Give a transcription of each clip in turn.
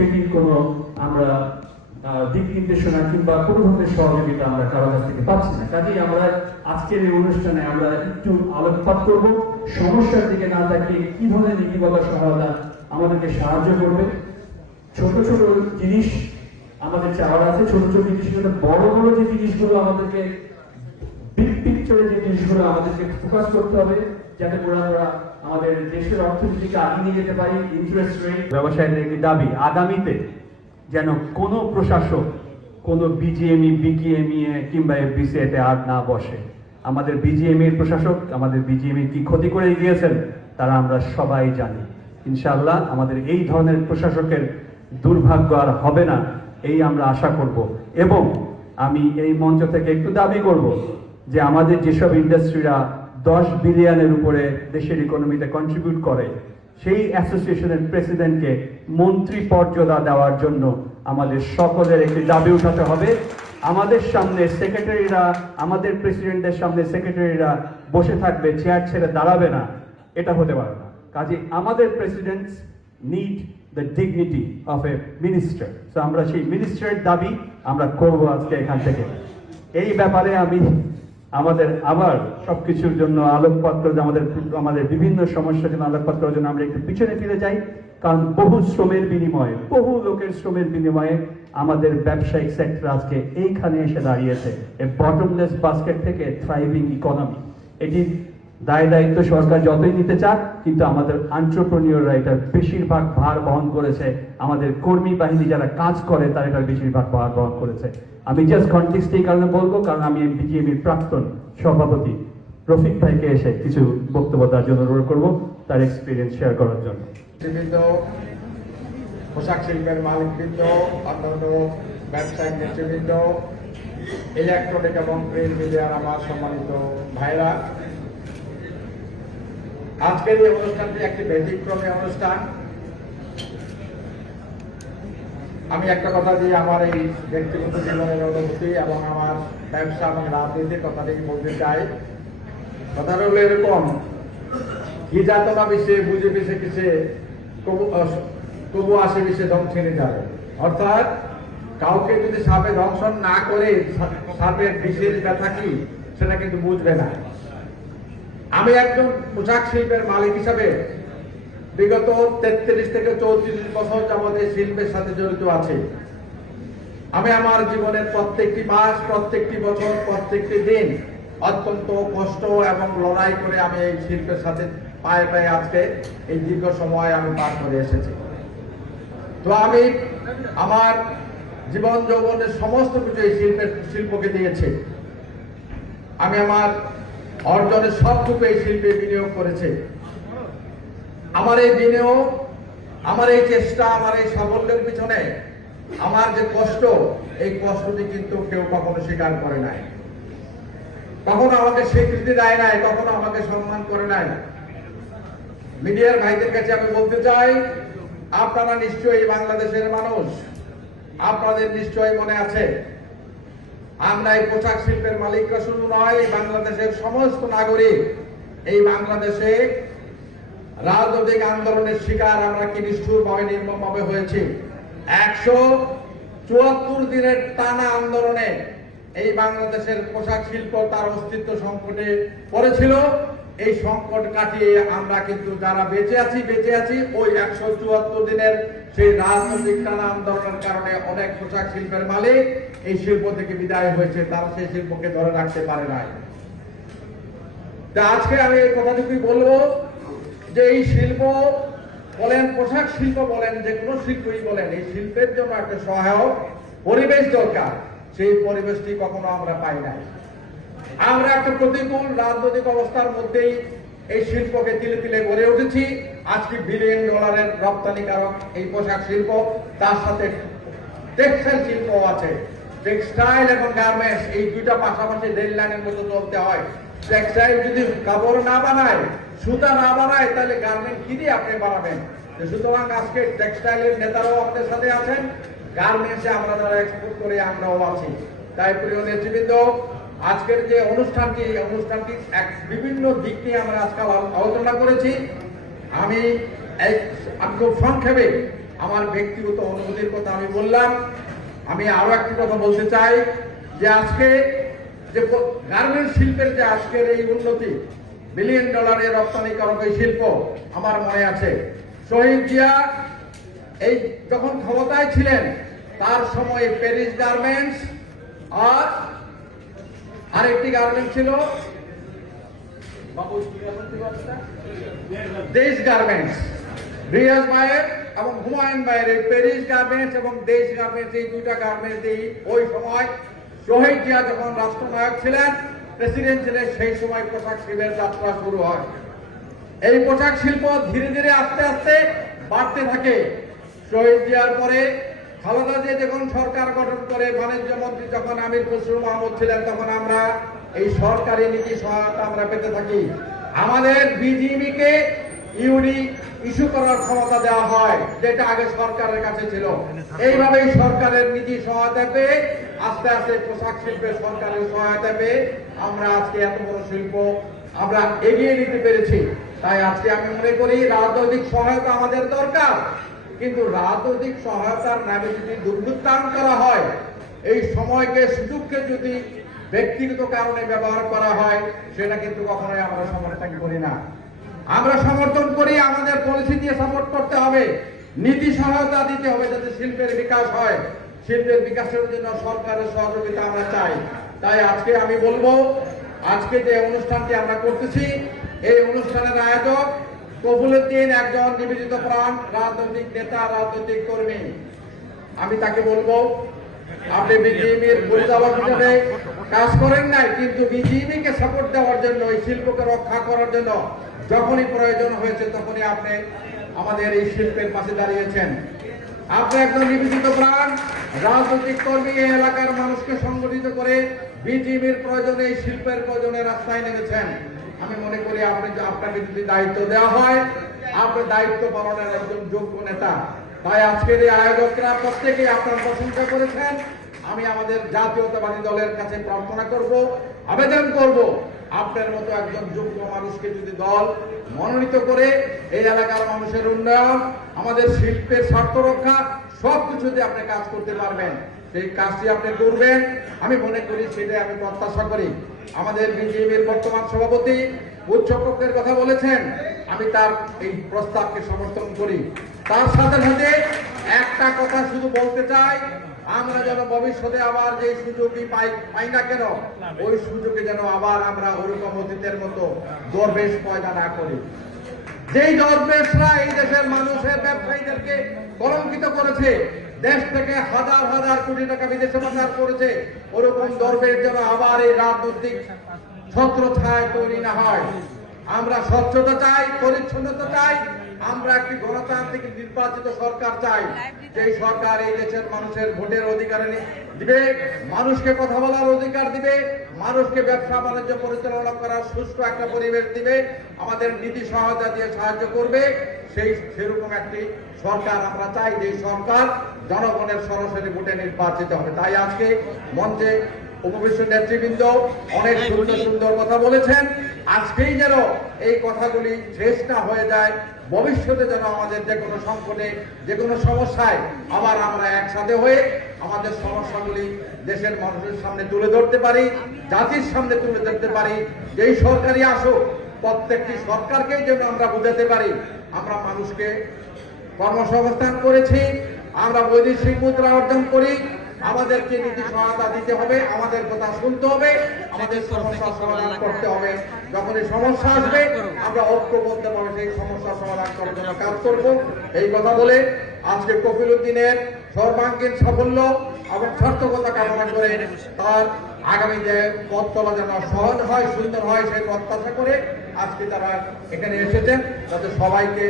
সেটির কোনো আমরা দিক নির্দেশনা কিংবা কোনো ধরনের সহযোগিতা আমরা কারো কাছ থেকে পাচ্ছি না। কাজেই আমরা আজকের এই অনুষ্ঠানে আমরা একটু আলোকপাত করব সমস্যার দিকে না তাকিয়ে কি ধরনের নীতিগত সহায়তা আমাদেরকে সাহায্য করবে। ছোট ছোট জিনিস আমাদের চাওয়ার আছে, ছোট ছোট জিনিসগুলো, বড় বড় যে জিনিসগুলো আমাদেরকে বিগ পিকচারে যে জিনিসগুলো আমাদেরকে ফোকাস করতে হবে, যাতে করে আমরা আমাদের দেশের অর্থনীতিকে আগিয়ে নিয়ে যেতে পারি। ইন্টারেস্ট রেট ব্যবসায়ীদের একটি দাবি, আগামীতে যেন কোনো প্রশাসক কোনো বিজিএমই বিকিএমই কিংবা এফবিসিতে আর না বসে। আমাদের বিজিএমইর প্রশাসক আমাদের বিজিএমই কি ক্ষতি করে গিয়েছেন তারা আমরা সবাই জানি। ইনশাআল্লাহ আমাদের এই ধরনের প্রশাসকের দুর্ভাগ্য আর হবে না, এই আমরা আশা করব। এবং আমি এই মঞ্চ থেকে একটু দাবি করব যে আমাদের যেসব ইন্ডাস্ট্রিরা 10 বিলিয়নের উপরে দেশের ইকোনমিতে কন্ট্রিবিউট করে, সেই অ্যাসোসিয়েশনের প্রেসিডেন্টকে মন্ত্রী পর্যাদা দেওয়ার জন্য আমাদের সকলের একটি দাবি উঠাতে হবে। আমাদের সামনে সেক্রেটারিরা, আমাদের প্রেসিডেন্টের সামনে সেক্রেটারিরা বসে থাকবে, চেয়ার ছেড়ে দাঁড়াবে না, এটা হতে পারে না। কাজে আমাদের presidents need the dignity of a minister. So আমরা সেই মিনিস্টারের দাবি আমরা করব আজকে এখান থেকে। এই ব্যাপারে আমি আমাদের আবার সবকিছুর জন্য আলোকপাত করে আমাদের বিভিন্ন সমস্যার জন্য আলোকপাত করার জন্য আমরা একটু পিছনে ফিরে যাই। কারণ বহু শ্রমের বিনিময়ে, বহু লোকের শ্রমের বিনিময়ে আমাদের ব্যবসায়িক সেক্টর আজকে এইখানে এসে দাঁড়িয়েছে, এ বটমলেস বাস্কেট থেকে থ্রাইভিং ইকোনমি। এটির দায় দায়িত্ব সরকার যতই নিতে চাক, কিন্তু আমাদের এন্টারপ্রেনিয়ররা এটার বেশিরভাগ ভার বহন করেছে। আমাদের কর্মী বাহিনী যারা কাজ করে তারা এটার বেশিরভাগ ভার বহন করেছে। আমি জাস্ট কনটেক্সট এই কারণে বলবো, কারণ আমি বিজিএমির প্রাক্তন সভাপতি রফিক ভাইকে এসে কিছু বক্তব্য তার জন্য অনুরোধ করবো, তার এক্সপিরিয়েন্স শেয়ার করার জন্য। পোশাক শিল্পের মালিকবৃন্দ, অন্যান্য ব্যবসায়িক নেতৃবৃন্দ, ইলেকট্রনিক এবং প্রিন্ট মিডিয়ার আমার সম্মানিত ভাইরা, আজকের এই অনুষ্ঠানটি একটি ব্যতিক্রমী অনুষ্ঠান। আমি একটা কথা দিয়ে আমার এই ব্যক্তিগত জীবনের অনুভূতি এবং আমার ব্যবসা এবং রাজনীতির কথাটি বলতে চাই। কথাটা হলো এরকম, কি যাতনা বিষে বুঝে বিষে কিসে তবু আসে বিষে ধ্বংসেনে যাবে। অর্থাৎ কাউকে যদি সাপে দংশন না করে সাপের বিষের ব্যথা কি সেটা কিন্তু বুঝবে না। আমি একজন পোশাক শিল্পের মালিক হিসাবে বিগত 33 থেকে 34 বছর যাবত এই শিল্পের সাথে জড়িত আছি। আমি আমার জীবনের প্রত্যেকটি মাস, প্রত্যেকটি বছর, প্রত্যেকটি দিন অত্যন্ত কষ্ট এবং লড়াই করে আমি এই শিল্পের সাথে পায়ে পায়ে আজকে এই দীর্ঘ সময় আমি পার করে এসেছি। তো আমি আমার জীবন যৌবনের সমস্ত কিছু এই শিল্পকে দিয়েছি। আমি আমার অর্জনের সবটুকু এই শিল্পে বিনিয়োগ করেছি। আমার এই বিনিয়োগ, আমার এই চেষ্টা, আমার এই সাফল্যের পিছনে আমার যে কষ্ট, এই কষ্টটি কিন্তু কেউ কখনো স্বীকার করে নাই, কখনো আমাকে স্বীকৃতি দেয় নাই, কখনো আমাকে সম্মান করে নাই। মিডিয়ার ভাইদের কাছে আমি বলতে চাই, আপনারা নিশ্চয়ই বাংলাদেশের মানুষ, আপনাদের নিশ্চয়ই মনে আছে আমরা এই পোশাক শিল্পের মালিকরা শুধু নয়, বাংলাদেশের সমস্ত নাগরিক এই বাংলাদেশে রাজনৈতিক আন্দোলনের শিকার আমরা কি নিষ্ঠুরভাবে নির্মমভাবে হয়েছি। 174 দিনের টানা আন্দোলনে এই বাংলাদেশের পোশাক শিল্প তার অস্তিত্ব সংকটে পড়েছিল। এই সংকট কাটিয়ে আমরা কিন্তু যারা বেঁচে আছি ওই 174 দিনের সেই রাজনৈতিক টানা আন্দোলনের কারণে অনেক পোশাক শিল্পের মালিক এই শিল্প থেকে বিদায় হয়েছে, তারা সেই শিল্পকে ধরে রাখতে পারে নাই। তা আজকে আমি এই কথাটুকুই বলবো যে এই শিল্প বলেন, পোশাক শিল্প বলেন, যে কোনো শিল্পই বলেন, এই শিল্পের জন্য একটা সহায়ক পরিবেশ দরকার। সেই পরিবেশটি কখনো আমরা পাই নাই। আমরা একটা প্রতিকূল রাজনৈতিক অবস্থার মধ্যেই এই শিল্পকে তিলে তিলে গড়ে উঠেছি। আজকে বিলিয়ন ডলারের রপ্তানিকারক এই পোশাক শিল্প, তার সাথে টেক্সটাইল শিল্প আছে। টেক্সটাইল এবং গার্মেন্টস এই দুইটা পাশাপাশি রেল লাইনের মতো চলতে হয়। টেক্সটাইল যদি কাপড় না বানায়, সুতা না বানায়, তাহলে গার্মেন্ট কি দিয়ে আপনি বানাবেন? সুতরাং আজকে টেক্সটাইলের নেতারাও আমাদের সাথে আছেন, গার্মেন্টসে আমরা যারা এক্সপোর্ট করে আমরাও আছি। তাই প্রিয় নেতৃবৃন্দ, আজকের যে অনুষ্ঠানটি বিভিন্ন দিক নিয়ে আমরা আজকাল আলোচনা করেছি। আমি খুব সংক্ষেপে আমার ব্যক্তিগত অনুভূতির কথা আমি বললাম। আমি আরো একটি কথা বলতে চাই যে আজকে যে গার্মেন্টস শিল্পের যে আজকের এই উন্নতি, বিলিয়ন ডলারের রপ্তানিকারক এই শিল্প, আমার মনে আছে শহীদ জিয়া এই যখন ক্ষমতায় ছিলেন তার সময়ে প্যারিস গার্মেন্টস আর আরেকটি গার্মেন্টস ছিল দেশ গার্মেন্টস, রিয়াজ ভাইয়ের এবং হুমায়ুন ভাইয়ের এই প্যারিস গার্মেন্টস এবং দেশ গার্মেন্টস, এই দুইটা গার্মেন্টস ওই সময় শহীদ জিয়া যখন রাষ্ট্রনায়ক ছিলেন, প্রেসিডেন্ট ছিলেন, সেই সময় পোশাক শিল্পের যাত্রা শুরু হয়। এই পোশাক শিল্প ধীরে ধীরে আস্তে আস্তে বাড়তে থাকে। শহীদ জিয়ার পরে খালেদা জিয়া যখন সরকার গঠন করে, বাণিজ্য মন্ত্রী যখন আমির খসরু মাহমুদ ছিলেন, তখন আমরা এই সরকারি নীতি সহায়তা আমরা পেতে থাকি। আমাদের বিজিএমই কে ইউডি ইস্যু করার ক্ষমতা দেওয়া হয়, যেটা আগে সরকারের কাছে ছিল। এইভাবেই সরকারের নীতি সহায়তা পেয়ে আস্তে আস্তে পোশাক শিল্পের সরকারের সহায়তা পেয়ে আমরা আজকে এত বড় শিল্প আমরা এগিয়ে নিতে পেরেছি। তাই আজকে আমি মনে করি রাজনৈতিক সহায়তা আমাদের দরকার, কিন্তু রাজনৈতিক সহায়তার নামে যদি দুর্বৃত্তায়ন করা হয়, এই সময়কে সুযোগকে যদি ব্যক্তিগত কারণে ব্যবহার করা হয়, সেটা কিন্তু কখনোই আমরা সমর্থন করি না। আমরা সমর্থন করি আমাদের পলিসি দিয়ে সাপোর্ট করতে হবে, নীতি সহায়তা দিতে হবে যাতে শিল্পের বিকাশ হয়। শিল্পের বিকাশের জন্য সরকারের সহযোগিতা আমরা চাই। তাই আজকে আমি বলবো, আজকে যে অনুষ্ঠানটি আমরা করতেছি, এই অনুষ্ঠানের আয়োজক কফিলউদ্দিন একজন নিবেদিত প্রাণ রাজনৈতিক নেতা, রাজনৈতিক কর্মী। আমি তাকে বলবো, আপনি বিজিএমইর পরিচালক হিসেবে কাজ করেন নাই, কিন্তু বিজিএমই কে সাপোর্ট দেওয়ার জন্য, এই শিল্পকে রক্ষা করার জন্য যখনই প্রয়োজন হয়েছে তখনই আপনি আমাদের এই শিল্পের পাশে দাঁড়িয়েছেন। আপনি একজন নিবেদিত প্রাণ রাজনৈতিক কর্মী, এই এলাকার মানুষকে সংগঠিত করে বিজিএমইর প্রয়োজনে, এই শিল্পের প্রয়োজনে রাস্তায় নেমেছেন। আমি মনে করি আপনাকে যদি দায়িত্ব দেওয়া হয়, আপনি দায়িত্ব পালনের একজন যোগ্য নেতা। তাই আজকের এই আয়োজকরা প্রত্যেকেই আপনার প্রশংসা করেছেন। আমি আমাদের জাতীয়তাবাদী দলের কাছে প্রার্থনা করব, আবেদন করব, আপনার মতো একজন যোগ্য মানুষকে যদি দল মনোনীত করে এই এলাকার মানুষের উন্নয়ন, আমাদের শিল্পের স্বার্থ রক্ষা সবকিছুতে আপনি কাজ করতে পারবেন, সেই কাজটি আপনি করবেন। আমি মনে করি সেটাই আমি প্রত্যাশা করি। আমাদের বিজেপির বর্তমান সভাপতি উচ্চকক্ষের কথা বলেছেন, আমি তার এই প্রস্তাবকে সমর্থন করি। তার সাথে সাথে একটা কথা শুধু বলতে চাই, আমরা যেন ভবিষ্যতে আবার যে সুযোগই পাই না কেন, ওই সুযোগে যেন আবার আমরা ওরকম অতীতের মতো দরবেশ পয়দা না করি। যেই দরবেশরা এই দেশের মানুষের ব্যবসায়ীদেরকে কলঙ্কিত করেছে, দেশ থেকে হাজার হাজার কোটি টাকা বিদেশে পাচার করেছে, ওরকম দরবেশ যেন আবার এই রাজনৈতিক ছত্রছায়া তৈরি না হয়। আমরা স্বচ্ছতা চাই, পরিচ্ছন্নতা চাই, আমরা একটি গণতান্ত্রিক নির্বাচিত সরকার চাই, যে সরকার এই দেশের মানুষের ভোটের অধিকার দিবে, মানুষকে কথা বলার অধিকার দিবে, মানুষকে ব্যবসা বাণিজ্য পরিচালনা করার সুষ্ঠু একটা পরিবেশ দিবে, আমাদের নীতি সহায়তা দিয়ে সাহায্য করবে। সেরকম একটি সরকার আমরা চাই, যে সরকার জনগণের সরাসরি ভোটে নির্বাচিত হবে। তাই আজকে মঞ্চে উপবিষ্ট নেতৃবৃন্দ অনেক সুন্দর সুন্দর কথা বলেছেন। আজকেই যেন এই কথাগুলি শেষ না হয়ে যায়, ভবিষ্যতে যেন আমাদের যে কোনো সংকটে, যে কোনো সমস্যায় আবার আমরা একসাথে হয়ে আমাদের সমস্যাগুলি দেশের মানুষের সামনে তুলে ধরতে পারি, জাতির সামনে তুলে ধরতে পারি। যেই সরকারই আসুক, প্রত্যেকটি সরকারকেই যেন আমরা বুঝাতে পারি আমরা মানুষকে কর্মসংস্থান করেছি, আমরা বৈদেশিক মুদ্রা অর্জন করি, আমাদেরকে নীতি সহায়তা দিতে হবে, আমাদের কথা শুনতে হবে, আমাদের সমস্যা সমাধান করতে হবে। যখন এই সমস্যা আসবে আমরা ঐক্যবদ্ধভাবে সেই সমস্যা সমাধান করার জন্য কাজ করব। এই কথা বলে আজকে কফিলউদ্দিনের সর্বাঙ্গীন সাফল্য এবং সার্থকতা কামনা করে তার আগামী যে পথ চলা যেন সহজ হয়, সুন্দর হয়, সেই প্রত্যাশা করে আজকে তারা এখানে এসেছেন। তাদের সবাইকে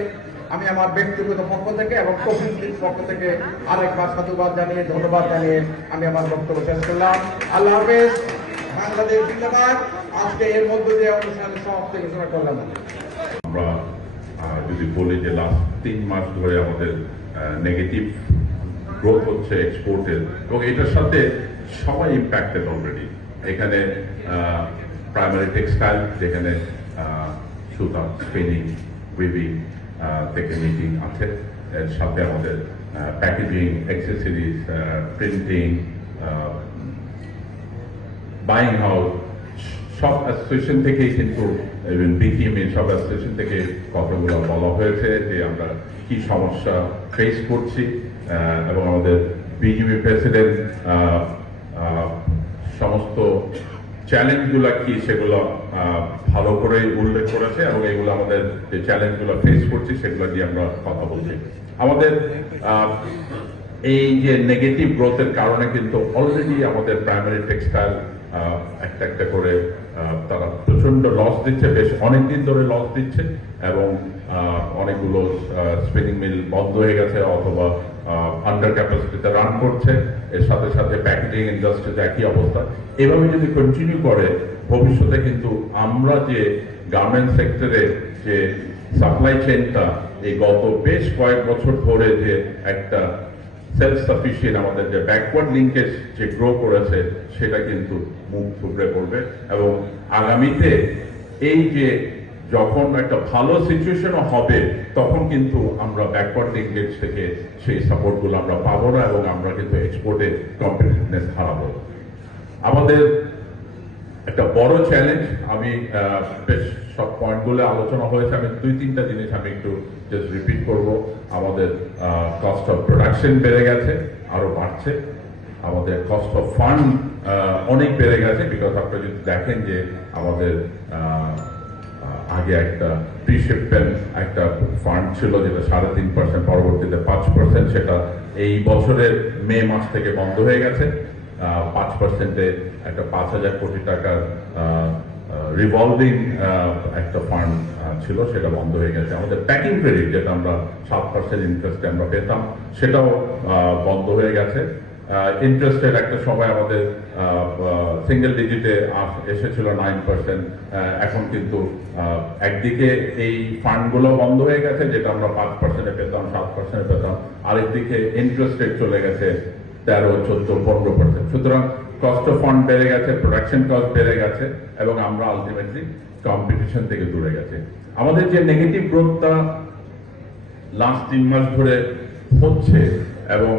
আমি আমার ব্যক্তিগত পক্ষ থেকে এবং কফিলউদ্দিন পক্ষ থেকে আরেকবার সাধুবাদ জানিয়ে, ধন্যবাদ জানিয়ে আমি আমার বক্তব্য শেষ করলাম। আল্লাহ হাফেজ, বাংলাদেশ জিন্দাবাদ। আজকে এর মধ্য দিয়ে অনুষ্ঠানের সমাপ্তি ঘোষণা করলাম। আমরা যদি বলি যে লাস্ট 3 মাস ধরে আমাদের নেগেটিভ গ্রোথ হচ্ছে এক্সপোর্টের, এবং এটার সাথে সবাই ইম্প্যাক্টেড অলরেডি। এখানে প্রাইমারি টেক্সটাইল, যেখানে সুতা, স্পিনিং, উইভিং থেকে মিটিং আছে, এর সাথে আমাদের packaging, accessories, printing, buying house, সব অ্যাসোসিয়েশন থেকেই কিন্তু ইভেন বিকিএমএ সব অ্যাসোসিয়েশন থেকে কথাগুলো বলা হয়েছে যে আমরা কি সমস্যা ফেস করছি, এবং আমাদের বিজিবি প্রেসিডেন্ট সমস্ত চ্যালেঞ্জগুলো কি সেগুলো ভালো করে উল্লেখ করেছে, এবং এগুলো আমাদের যে চ্যালেঞ্জগুলো ফেস করছি সেগুলো নিয়ে আমরা কথা বলছি। আমাদের এই যে নেগেটিভ গ্রোথের কারণে কিন্তু অলরেডি আমাদের প্রাইমারি টেক্সটাইল একটা একটা করে তারা প্রচন্ড লস দিচ্ছে, বেশ অনেকদিন ধরে লস দিচ্ছে, এবং অনেকগুলো স্পিনিং মিল বন্ধ হয়ে গেছে অথবা আন্ডার ক্যাপাসিটিতে রান করছে। এর সাথে সাথে প্যাকেজিং ইন্ডাস্ট্রিজ একই অবস্থা। এভাবে যদি কন্টিনিউ করে ভবিষ্যতে কিন্তু আমরা যে গার্মেন্টস সেক্টরে যে সাপ্লাই চেইনটা এই গত বেশ কয়েক বছর ধরে যে একটা সেলফ সাফিসিয়েন্ট, আমাদের যে ব্যাকওয়ার্ড লিঙ্কেজ যে গ্রো করেছে সেটা কিন্তু মুখ থুবড়ে পড়বে, এবং আগামীতে এই যে যখন একটা ভালো সিচুয়েশনও হবে তখন কিন্তু আমরা ব্যাকওয়ার্ড লিঙ্কেজ থেকে সেই সাপোর্টগুলো আমরা পাবো না, এবং আমরা কিন্তু এক্সপোর্টে কম্পিটিটিভনেস হারাবো। আমাদের একটা বড় চ্যালেঞ্জ, আমি বেশ সব পয়েন্টগুলো আলোচনা হয়েছে, আমি 2-3টা জিনিস আমি একটু জাস্ট রিপিট করব। আমাদের কস্ট অফ প্রোডাকশন বেড়ে গেছে, আরো বাড়ছে। আমাদের কস্ট অফ ফান্ড অনেক বেড়ে গেছে, বিকজ আপনারা যদি দেখেন যে আমাদের আগে একটা প্রিশিপমেন্ট একটা ফান্ড ছিল যেটা 3.5%, পরবর্তীতে 5%, সেটা এই বছরের মে মাস থেকে বন্ধ হয়ে গেছে। 5%-এ একটা 5,000 কোটি টাকার রিভলভিং একটা ফান্ড ছিল, সেটা বন্ধ হয়ে গেছে। আমাদের প্যাকিং ক্রেডিট যেটা আমরা 7% ইন্টারেস্টে আমরা পেতাম সেটাও বন্ধ হয়ে গেছে। ইন্টারেস্টের একটা সময় আমাদের সিঙ্গেল ডিজিটে এসেছিল 9%, এখন কিন্তু একদিকে এই ফান্ডগুলো বন্ধ হয়ে গেছে যেটা আমরা 5%-এ পেতাম, 7%-এ পেতাম, আরেকদিকে ইন্টারেস্ট রেট চলে গেছে 13, 14, 15%। সুতরাং কস্ট অফ ফান্ড বেড়ে গেছে, প্রোডাকশন কস্ট বেড়ে গেছে, এবং আমরা আলটিমেটলি কম্পিটিশন থেকে দূরে গেছে। আমাদের যে নেগেটিভ গ্রোথটা লাস্ট 3 মাস ধরে হচ্ছে, এবং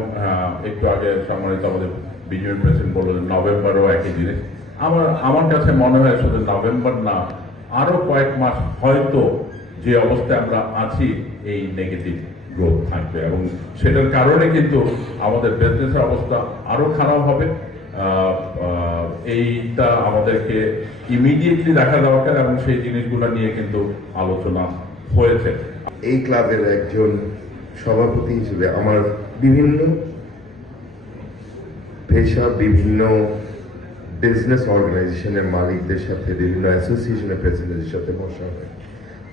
একটু আগে সম্মানিত আমাদের বিজেপি প্রেসিডেন্ট বললেন নভেম্বরও একই জিনিস। আমার কাছে মনে হয় শুধু নভেম্বর না, আরো কয়েক মাস হয়তো যে অবস্থায় আমরা আছি এই নেগেটিভ গ্রোথ থাকবে, এবং সেটার কারণে কিন্তু আমাদের বিজনেসের অবস্থা আরো খারাপ হবে। এইটা আমাদেরকে ইমিডিয়েটলি দেখা দরকার, এবং সেই জিনিসগুলো নিয়ে কিন্তু আলোচনা হয়েছে। এই ক্লাবের একজন সভাপতি হিসেবে আমার বিভিন্ন পেশা, বিভিন্ন বিজনেস অর্গানাইজেশনের মালিকদের সাথে, বিভিন্ন অ্যাসোসিয়েশনের প্রেসিডেন্টের সাথে বসা হয়,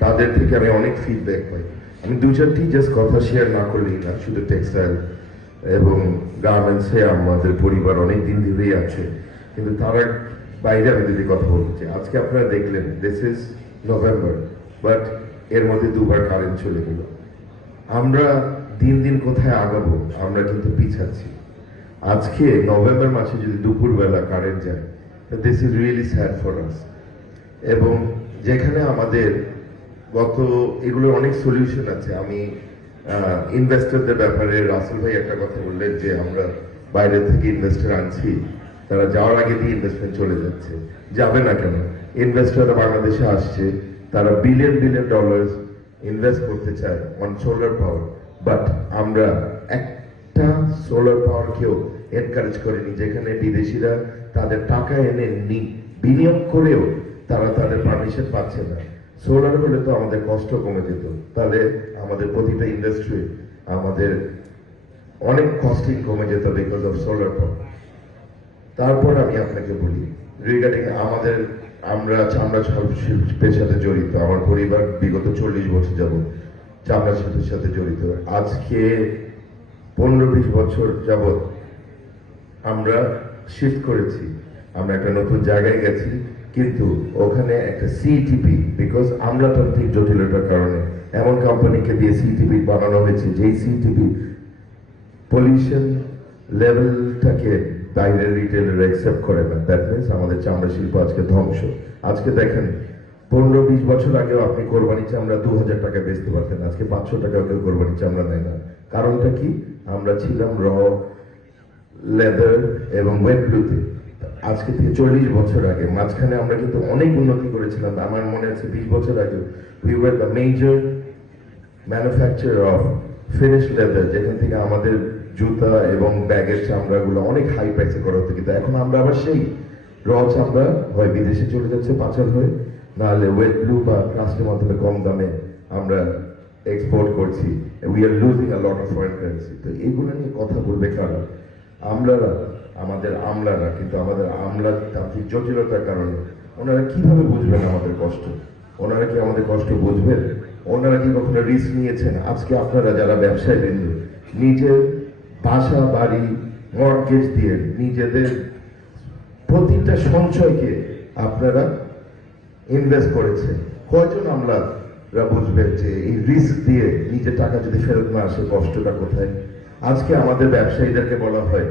তাদের থেকে আমি অনেক ফিডব্যাক পাই। আমি 2-4টি জাস্ট কথা শেয়ার না করলেই না, শুধু টেক্সটাইল এবং গার্মেন্টসে আমাদের পরিবার অনেক দিন ধরেই আছে, কিন্তু তার বাইরে আমি যদি কথা বলতে চাই, আজকে আপনারা দেখলেন দিস ইজ নভেম্বর, বাট এর মধ্যে 2বার কারেন্ট চলে গেল। আমরা দিন দিন কোথায় আগাবো, আমরা কিন্তু পিছাচ্ছি। আজকে নভেম্বর মাসে যদি দুপুরবেলা কারেন্ট যায়, this is really sad for us. এবং যেখানে আমাদের এগুলোর অনেক সলিউশন আছে। আমি ইনভেস্টরদের ব্যাপারে রাসেল ভাই একটা কথা বললেন যে আমরা বাইরে থেকে ইনভেস্টর আনছি, তারা যাওয়ার আগে দিয়ে ইনভেস্টমেন্ট চলে যাচ্ছে। যাবে না কেন? ইনভেস্টররা বাংলাদেশে আসছে, তারা বিলিয়ন ডলার্স ইনভেস্ট করতে চায় অন সোলার পাওয়ার, বাট আমরা একটা সোলার পাওয়ারকেও এনকারেজ করিনি, যেখানে বিদেশিরা তাদের টাকা এনে বিনিয়োগ করেও তারা তাদের পারমিশন পাচ্ছে না। সোলার হলে তো আমাদের কষ্ট কমে যেত, তাহলে আমাদের প্রতিটা ইন্ডাস্ট্রি আমাদের অনেক কস্টিং কমে যেত বিকজ অফ সোলার পাওয়ার। তারপর আমি আপনাকে বলি রিগার্ডিং আমরা চামড়া শিল্পের সাথে জড়িত, আমার পরিবার বিগত 40 বছর যাবত চামড়া শিল্পের সাথে জড়িত। আজকে 15-20 বছর যাবত আমরা শিফট করেছি, আমরা একটা নতুন জায়গায় গেছি, কিন্তু ওখানে একটা সিটিপি, বিকজ আমলাতান্ত্রিক জটিলতার কারণে এমন কোম্পানিকে দিয়ে সিটিপি বানানো হয়েছে যেই সিটিপি পলিউশন লেভেলটাকে বাইরের রিটেলার অ্যাকসেপ্ট করে না। দ্যাট মিনস আমাদের চামড়া শিল্প আজকে ধ্বংস। আজকে দেখেন 15-20 বছর আগেও আপনি কোরবানি চামড়া 2000 টাকা বেচতে পারতেন, আজকে 500 টাকা কেউ কোরবানি চামড়া নেয় না। কারণটা কি? আমরা ছিলাম র, লেদার এবং ওয়েট ব্লুতে। আজকে থেকে 40 বছর আগে, মাঝখানে আমরা কিন্তু অনেক উন্নতি করেছিলাম। আমার মনে আছে 20 বছর আগে we were the major manufacturer of finish leather, যেখান থেকে আমাদের জুতা এবং ব্যাগের চামড়াগুলো অনেক হাই প্রাইসে করা হতো। কিন্তু এখন আমরা আবার সেই র চামড়া হয় বিদেশে চলে যাচ্ছে পাচার হয়ে, নাহলে ওয়েট ব্লু বা প্লাস্টিকের মাধ্যমে কম দামে আমরা এক্সপোর্ট করছি। We are losing a lot of foreign currency. তো এগুলো নিয়ে কথা বলবে কারা? আমলারা, আমাদের আমলারা। কিন্তু আমাদের আমলাতান্ত্রিক জটিলতার কারণে ওনারা কিভাবে বুঝবেন আমাদের কষ্ট? ওনারা কি আমাদের কষ্ট বুঝবেন? ওনারা কি কখনো রিস্ক নিয়েছেন? আজকে আপনারা যারা ব্যবসায়ী বৃন্দ, নিজের বাসা বাড়ি মর্টগেজ দিয়ে নিজেদের প্রতিটা সঞ্চয়কে আপনারা ইনভেস্ট করেছেন। কয়জন আমলারা বুঝবে যে এই রিস্ক দিয়ে নিজের টাকা যদি ফেরত না আসে কষ্টটা কোথায়? আজকে আমাদের ব্যবসায়ীদেরকে বলা হয়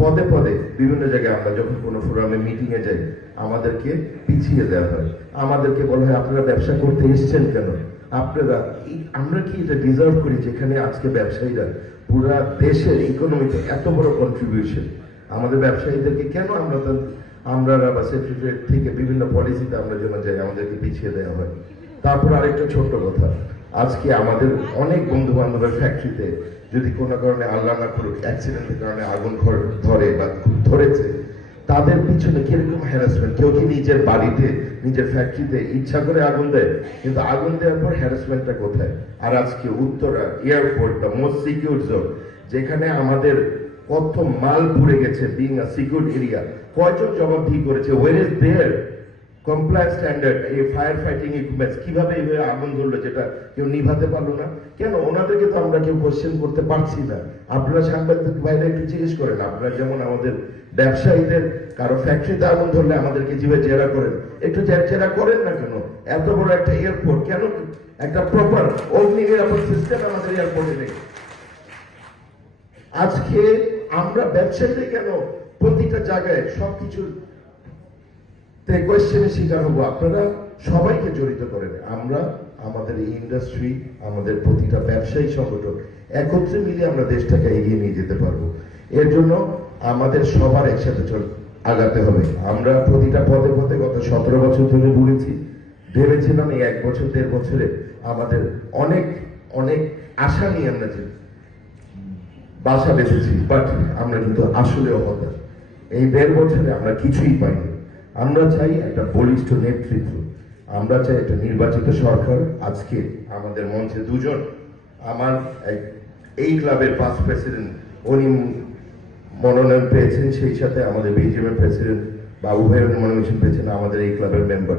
পদে পদে বিভিন্ন জায়গায়, আমরা যখন কোনো ফোরামে মিটিং এ যাই আমাদেরকে পিছিয়ে দেওয়া হয়। আমাদেরকে বলা হয় আপনারা ব্যবসা করতে এসছেন কেন? আপনারা আমরা কি এটা ডিজার্ভ করি যেখানে আজকে ব্যবসায়ীরা পুরা দেশের ইকোনমিতে এত বড় কন্ট্রিবিউশন, আমাদের ব্যবসায়ীদেরকে কেন আমরা বা সেক্রেটারিয়েট থেকে বিভিন্ন পলিসিতে আমরা জন্য যাই আমাদেরকে পিছিয়ে দেওয়া হয়? তারপর আরেকটা ছোট্ট কথা, আজকে আমাদের অনেক বন্ধু বান্ধবের ফ্যাক্টরিতে যদি কোনো কারণে আল্লাহ না করুক অ্যাক্সিডেন্টের কারণে আগুন ধরে বা ধরেছে, তাদের পিছনে কিরকম হ্যারাসমেন্ট। কেউ কি নিজের বাড়িতে নিজের ফ্যাক্টরিতে ইচ্ছা করে আগুন দেয়? কিন্তু আগুন দেওয়ার পর হ্যারাসমেন্টটা কোথায়? আর আজকে Uttara airport, the most secure zone, যেখানে আমাদের কত মাল পুড়ে গেছে, বিং আ সিকিউর এরিয়া, কয়জন জবাবদিহি করেছে? Where is there compliance standard? এই ফায়ার ফাইটিং ইকুইপমেন্টস কিভাবে এইভাবে আগুন ধরলো যেটা কেউ নিভাতে পারলো না? কেন ওনাদেরকে তো আমরা কেউ কোশ্চেন করতে পারছি না? আপনারা সাংবাদিক বাইরে একটু জিজ্ঞেস করেন। আপনারা যেমন আমাদের ব্যবসায়ীদের কারো ফ্যাক্টরিতে আগুন ধরলে আমাদেরকে জিভে জেরা করেন, একটু জেরা করেন না কেন? এত বড় একটা এয়ারপোর্ট, কেন একটা প্রপার অগ্নি নিরাপদ সিস্টেম আমাদের এয়ারপোর্টে নেই? আজকে আমরা ব্যবসায়ীদের কেন প্রতিটা জায়গায় সবকিছু কোয়েশ্চেনের শিকার হবো? আপনারা সবাইকে জড়িত করেন। আমরা আমাদের এই ইন্ডাস্ট্রি, আমাদের প্রতিটা ব্যবসায়ী সংগঠন একত্রে মিলে আমরা দেশটাকে এগিয়ে নিয়ে যেতে পারবো। এর জন্য আমাদের সবার একসাথে আগাতে হবে। আমরা প্রতিটা পদে পদে গত 17 বছর ধরে ঘুরেছি। ভেবেছিলাম এই 1 বছর 1.5 বছরে আমাদের অনেক অনেক আশা নিয়ে আমরা যে বাসা বেঁধেছি, বাট আমরা কিন্তু আসলে হতাশ। এই 1.5 বছরে আমরা কিছুই পাইনি। আমরা চাই একটা বলিষ্ঠ নেতৃত্ব, আমরা চাই একটা নির্বাচিত সরকার। আজকে আমাদের মঞ্চে দুজন আমার এই ক্লাবের পাস্ট প্রেসিডেন্ট, উনি মনোনয়ন পেয়েছেন, সেই সাথে আমাদের বিজিএম এর প্রেসিডেন্ট বাবু ভাই মনোনয়ন পেয়েছেন, আমাদের এই ক্লাবের member.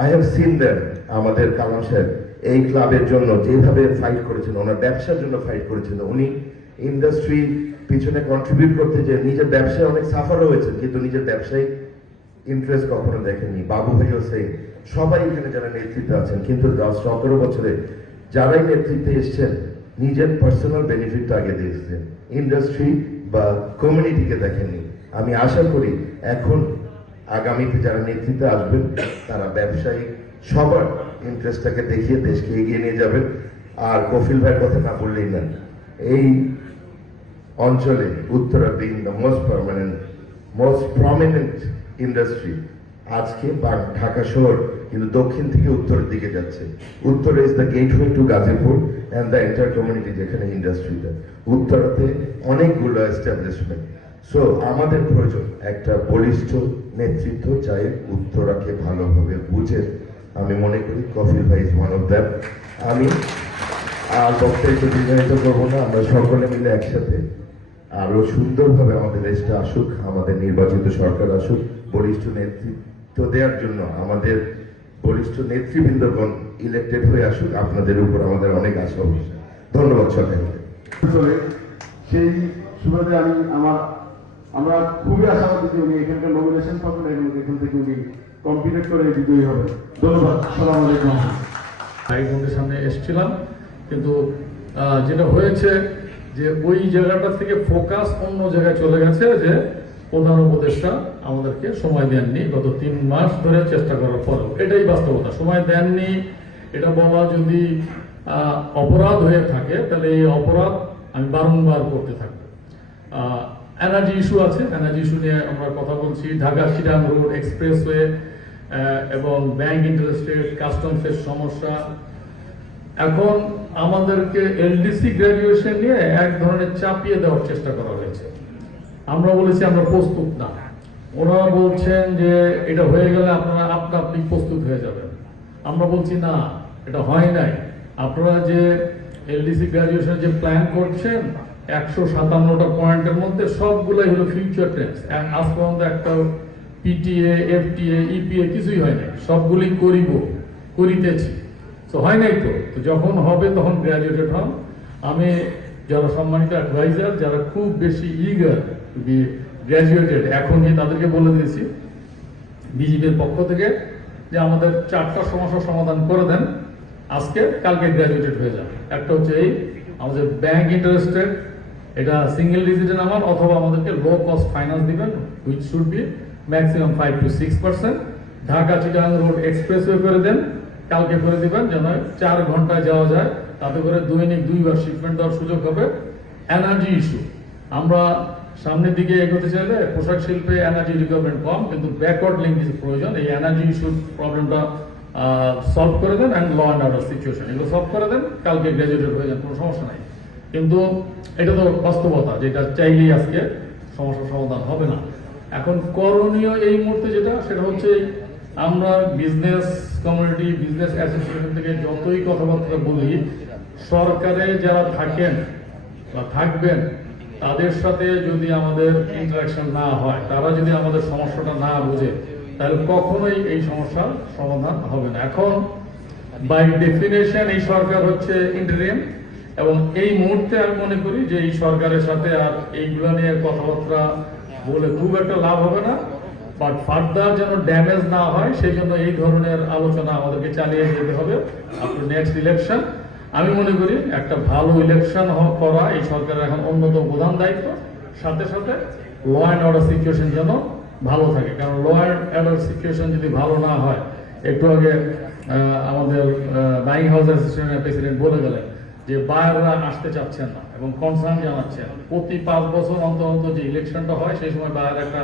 I have seen that. আমাদের কালাম সাহেব এই ক্লাবের জন্য যেভাবে ফাইট করেছেন, ওনার ব্যবসার জন্য ফাইট করেছেন, উনি ইন্ডাস্ট্রি পিছনে কন্ট্রিবিউট করতে যে নিজের ব্যবসায় অনেক সাফারও হয়েছেন, কিন্তু নিজের ব্যবসায়িক ইন্টারেস্ট কখনো দেখেননি। বাবু ভাইও সেই, সবাই এখানে যারা নেতৃত্বে আছেন, কিন্তু 17 বছরে যারাই নেতৃত্বে এসছেন নিজের পার্সোনাল বেনিফিটটা আগে দিয়েছেন, ইন্ডাস্ট্রি বা কমিউনিটিকে দেখেননি। আমি আশা করি এখন আগামীতে যারা নেতৃত্বে আসবেন তারা ব্যবসায়িক সবার ইন্টারেস্টটাকে দেখিয়ে দেশকে এগিয়ে নিয়ে যাবেন। আর কফিল ভাইয়ের কথা না বললেই না, এই অঞ্চলে Uttara being the most prominent industry, আজকে ঢাকা শহর কিন্তু দক্ষিণ থেকে উত্তরের দিকে যাচ্ছে। উত্তরে is the gateway to Gazipur and the entire community, যেখানে ইন্ডাস্ট্রিটা। উত্তরাতে অনেকগুলো এস্টাবলিশমেন্ট। সো আমাদের প্রয়োজন একটা বলিষ্ঠ নেতৃত্ব, চাই উত্তরাকে ভালোভাবে বুঝে। আমি মনে করি কফিল ভাই ইজ ওয়ান অফ দ্যাম। আমি আর বক্তব্য দীর্ঘায়িত করবো না, আমরা সকলে মিলে একসাথে আরো সুন্দরভাবে আমাদের দেশটা আসুক, আমাদের নির্বাচিত সরকার আসুক, বলিষ্ঠ নেতৃত্ব দেওয়ার জন্য আমাদের বলিষ্ঠ নেতৃবৃন্দগণ ইলেক্টেড হয়ে আসুক। আপনাদের উপর আমাদের অনেক আশা ভরসা। ধন্যবাদ সবাইকে। সেই সুবাদে আমরা খুবই আশাবাদী যে উনি এখানকার নমিনেশন পাবেন এবং এখান থেকে উনি কম্পিট করে বিজয়ী হবেন। ধন্যবাদ। আসসালামু আলাইকুম। ভাই বোনদের সামনে এসেছিলাম, কিন্তু যেটা হয়েছে যে ওই জায়গাটা থেকে ফোকাস অন্য জায়গায় চলে গেছে, যে প্রধান উপদেষ্টা আমাদেরকে সময় দেননি গত 3 মাস ধরে চেষ্টা করার পরেও। এটাই বাস্তবতা, সময় দেননি। এটা বলা যদি অপরাধ হয়ে থাকে, তাহলে এই অপরাধ আমি বারংবার করতে থাকবো। এনার্জি ইস্যু আছে, এনার্জি ইস্যু নিয়ে আমরা কথা বলছি। ঢাকা চিটাং রোড এক্সপ্রেসওয়ে এবং ব্যাংক ইন্টারেস্ট রেট, কাস্টমসের সমস্যা। এখন আমাদেরকে এলডিসি গ্র্যাজুয়েশন নিয়ে এক ধরনের চাপিয়ে দেওয়ার চেষ্টা করা হয়েছে। আমরা বলেছি আমরা প্রস্তুত না, ওরা বলছেন যে এটা হয়ে গেলে আপনারা আপনি প্রস্তুত হয়ে যাবেন। আমরা বলছি না, এটা হয় নাই। আপনারা যে এলডিসি গ্র্যাজুয়েশন যে প্ল্যান করছেন 157টা পয়েন্টের মধ্যে সবগুলোই হলো ফিউচার ট্রেন্ডস। আজ পর্যন্ত একটা পিটিএ, এফটিএ, ইপিএ কিছুই হয় নাই, সবগুলি করিতেছি। তো হয় নাই, তো যখন হবে তখন গ্র্যাজুয়েটেড হন। আমি যারা সম্মানিত অ্যাডভাইজার, যারা খুব বেশি ইগার টু বি গ্র্যাজুয়েটেড, এখনই তাদেরকে বলে দিয়েছি বিজেপির পক্ষ থেকে যে আমাদের 4টা সমস্যার সমাধান করে দেন, আজকে কালকে গ্র্যাজুয়েটেড হয়ে যাবে। একটা হচ্ছে এই আমাদের ব্যাংক ইন্টারেস্ট রেট, এটা সিঙ্গেল ডিজিটে নামান, অথবা আমাদেরকে লো কস্ট ফাইন্যান্স দিবেন, which should be maximum 5 to 6%। Dhaka Chittagong road expressway করে দেন, কালকে করে দিবেন, যেন 4 ঘন্টায় যাওয়া যায়, তাতে করে দৈনিক 2বার শিপমেন্ট দেওয়ার সুযোগ হবে। এনার্জি ইস্যু, আমরা সামনের দিকে এগোতে চাইলে পোশাক শিল্পে এনার্জি রিকোয়ারমেন্ট কম, কিন্তু ব্যাকওয়ার্ড লিঙ্কেজ প্রয়োজন। এই এনার্জি ইস্যুর প্রবলেমটা সলভ করে দেন, and law and order situation, এগুলো সলভ করে দেন, কালকে গ্র্যাজুয়েটেড হয়ে যান, কোনো সমস্যা নাই। কিন্তু এটা তো বাস্তবতা, যেটা চাইলেই আজকে সমস্যার সমাধান হবে না। এখন করণীয় এই মুহূর্তে যেটা, সেটা হচ্ছে আমরা বিজনেস কমিউনিটি, বিজনেস অ্যাসোসিয়েশন থেকে যতই কথাবার্তা বলি, সরকারে যারা থাকেন বা থাকবেন তাদের সাথে যদি আমাদের ইন্টারাকশন না হয়, তারা যদি আমাদের সমস্যাটা না বুঝে, তাহলে কখনোই এই সমস্যার সমাধান হবে না। এখন বাই ডেফিনেশন এই সরকার হচ্ছে ইন্টারিম, এবং এই মুহূর্তে আমি মনে করি যে এই সরকারের সাথে আর এইগুলো নিয়ে কথাবার্তা বলে খুব একটা লাভ হবে না। বাট ফার্দার যেন ড্যামেজ না হয়, সেই জন্য এই ধরনের আলোচনা আমাদেরকে চালিয়ে যেতে হবে আফটার নেক্সট ইলেকশন। আমি মনে করি একটা ভালো ইলেকশন করা এই সরকারের এখন অন্যতম প্রধান দায়িত্ব। সাথে সাথে ল অ্যান্ড অর্ডার সিচুয়েশন যেন ভালো থাকে, কারণ ল অ্যান্ড অর্ডার সিচুয়েশন যদি ভালো না হয়, একটু আগে আমাদের বাইং হাউস অ্যাসোসিয়েশনের প্রেসিডেন্ট বলে গেলেন যে বায়াররা আসতে চাচ্ছেন না এবং কনসার্ন জানাচ্ছেন। প্রতি 5 বছর অন্তর অন্তর যে ইলেকশনটা হয়, সেই সময় বায়ার একটা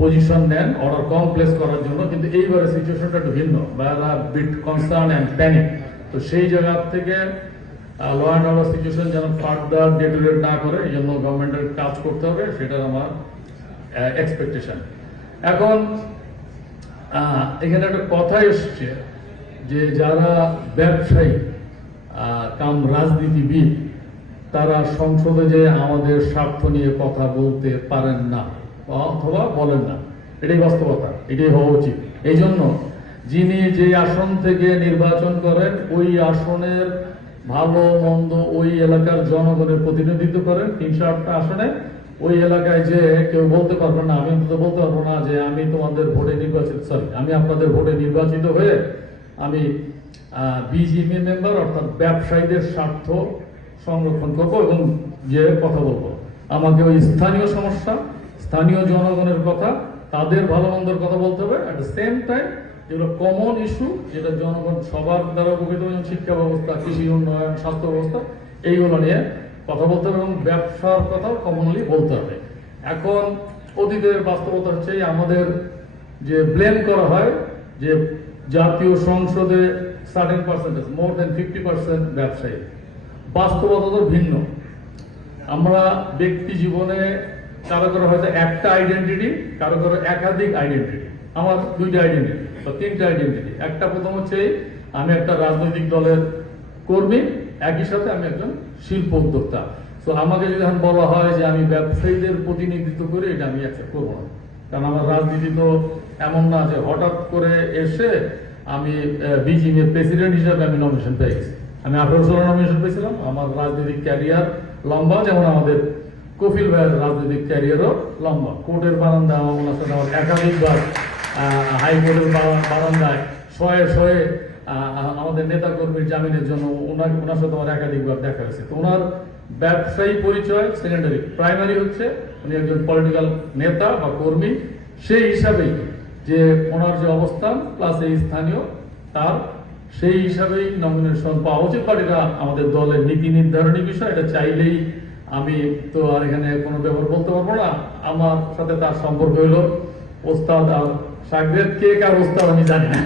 পজিশন নেন অর্ডার কম প্লেস করার জন্য, কিন্তু এইবারে সিচুয়েশনটা একটু ভিন্ন, বায়াররা বিট কনসার্ন অ্যান্ড প্যানিক। তো সেই জায়গা থেকে ল অ্যান্ড অর্ডার সিচুয়েশন যেন ফার্দার ডেটোরেট না করে, এই জন্য গভর্নমেন্টের কাজ করতে হবে, সেটার আমার এক্সপেকটেশন। এখন এখানে একটা কথা এসছে যে যারা ব্যবসায়ী কাম রাজনীতিবিদ, তারা সংসদে যে আমাদের স্বার্থ নিয়ে কথা বলতে পারেন না অথবা বলেন না, এটাই বাস্তবতা, এটাই হওয়া উচিত। এই জন্য যিনি যে আসন থেকে নির্বাচন করেন, ওই আসনের ভালো মন্দ ওই এলাকার জনগণের প্রতিনিধিত্ব করেন। 308টা আসনে ওই এলাকায় যে কেউ বলতে পারবে না, আমি তো বলতে পারবো না যে আমি তোমাদের ভোটে নির্বাচিত, আমি আপনাদের ভোটে নির্বাচিত হয়ে আমি বিজিএমএ মেম্বার, অর্থাৎ ব্যবসায়ীদের স্বার্থ সংরক্ষণ করবো এবং যে কথা বলবো। আমাকে ওই স্থানীয় সমস্যা, স্থানীয় জনগণের কথা, তাদের ভালো মন্দের কথা বলতে হবে। অ্যাট দ্য সেম টাইম যেগুলো কমন ইস্যু, যেটা জনগণ সবার দ্বারা উপকৃত, শিক্ষা ব্যবস্থা, কৃষি উন্নয়ন, স্বাস্থ্য ব্যবস্থা, এইগুলো নিয়ে কথা বলতে হবে এবং ব্যবসার কথাও কমনলি বলতে হবে। এখন অতীতের বাস্তবতা হচ্ছে আমাদের যে ব্লেম করা হয় যে জাতীয় সংসদে সার্টেন পার্সেন্টেজ, মোর দেন 50% ব্যবসায়ী। বাস্তবতা তো ভিন্ন। আমরা ব্যক্তি জীবনে কারো কারো হয়তো একটা আইডেন্টিটি, কারো কারো একাধিক আইডেন্টিটি। আমার 2টা আইডেন্টিটি বা 3টা আইডেন্টিটি। একটা প্রথম হচ্ছে আমি একটা রাজনৈতিক দলের কর্মী, একই সাথে আমি একজন শিল্প উদ্যোক্তা। তো আমাকে যদি এখন বলা হয় যে আমি ব্যবসায়ীদের প্রতিনিধিত্ব করি, এটা আমি অ্যাকসেপ্ট করবো না। কারণ আমার রাজনীতি তো এমন না যে হঠাৎ করে এসে আমি বিজিএমএ প্রেসিডেন্ট হিসাবে আমি নমিনেশন পেয়ে গেছি। আমি 18 সালে নমিনেশন পেয়েছিলাম। আমার রাজনৈতিক ক্যারিয়ার লম্বা, যেমন আমাদের কপিল ভাইয়ের রাজনৈতিক ক্যারিয়ারও লম্বা। কোর্টের বারান্দায় ওনার সাথে আমার একাধিকবার, হাইকোর্টের বারান্দায় শয়ে আমাদের নেতা কর্মীর জামিনের জন্য ওনার সাথে আমার একাধিকবার দেখা হয়েছে। তো ওনার ব্যবসায়ী পরিচয় সেকেন্ডারি, প্রাইমারি হচ্ছে উনি একজন পলিটিক্যাল নেতা বা কর্মী। সেই হিসাবেই যে ওনার যে অবস্থান প্লাস এই স্থানীয়, তার সেই হিসাবেই নমিনেশন পাওয়া উচিত। বাট এটা আমাদের দলের নীতি নির্ধারণী বিষয়, এটা চাইলেই আমি তো আর এখানে কোনো ব্যাপার বলতে পারবো না। আমার সাথে তার সম্পর্ক হইলো ওস্তাদ আর সাগরেদ, কে কার ওস্তাদ আমি জানি না।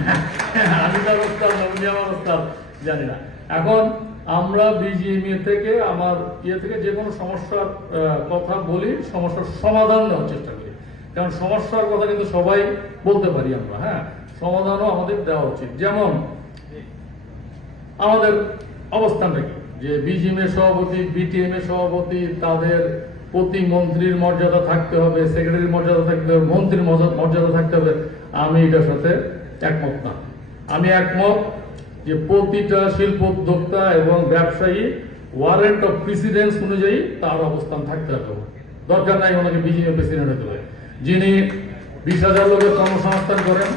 আমি তার ওস্তাদ না, উনি আমার ওস্তাদ, জানি না। এখন আমরা বিজিএমইএ থেকে আমার থেকে যে কোনো সমস্যার কথা বলি, সমস্যার সমাধান দেওয়ার চেষ্টা করি। কারণ সমস্যার কথা কিন্তু সবাই বলতে পারি আমরা, হ্যাঁ, সমাধানও আমাদের দেওয়া উচিত। যেমন আমাদের অবস্থানটা কি, যে বিজিএমএ সভাপতি, বিটিএম এর সভাপতি, তাদের প্রতিমন্ত্রীর মর্যাদা থাকতে হবে, সেক্রেটারির মর্যাদা থাকতে হবে, মন্ত্রীর মর্যাদা থাকতে হবে। আমি এটার সাথে একমত না। আমি একমত যে প্রতিটা শিল্পোদ্যোক্তা এবং ব্যবসায়ী ওয়ারেন্ট অফ প্রেসিডেন্স অনুযায়ী তার অবস্থান থাকতে হবে। দরকার নাই ওনাকে বিজিএমএ প্রেসিডেন্ট হতে হবে। যিনি 20,000 লোকের কর্মসংস্থান করেন,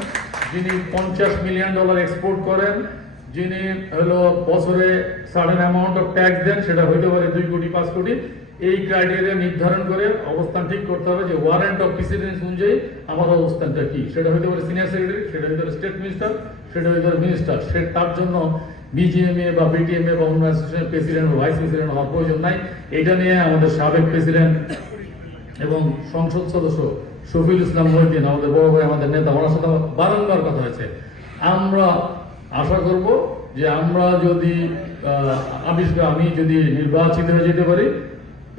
যিনি $50 মিলিয়ন এক্সপোর্ট করেন, যিনি হলো বছরে সার্টেন অ্যামাউন্ট অফ ট্যাক্স দেন, সেটা হইতে পারে 2 কোটি 5 কোটি, এই ক্রাইটেরিয়া নির্ধারণ করে অবস্থান ঠিক করতে হবে যে ওয়ারেন্ট অফ প্রেসিডেন্স অনুযায়ী আমার অবস্থানটা কি। সেটা হইতে পারে সিনিয়র সেক্রেটারি, সেটা হইতে পারে স্টেট মিনিস্টার, সেটা হইতে পারে মিনিস্টার। সে তার জন্য বিজিএমএ বা বিটিএমএ বা অন্য অ্যাসোসিয়েশনের প্রেসিডেন্ট বা ভাইস প্রেসিডেন্ট হওয়ার প্রয়োজন নাই। এটা নিয়ে আমাদের সাবেক প্রেসিডেন্ট এবং সংসদ সদস্য শফিউল ইসলাম মহিউদ্দিন, আমাদের বড় ভাই, আমাদের নেতা, ওনার সাথে বারংবার কথা হয়েছে। আমরা আশা করব যে আমরা যদি আমি যদি নির্বাচিত হয়ে যেতে পারি,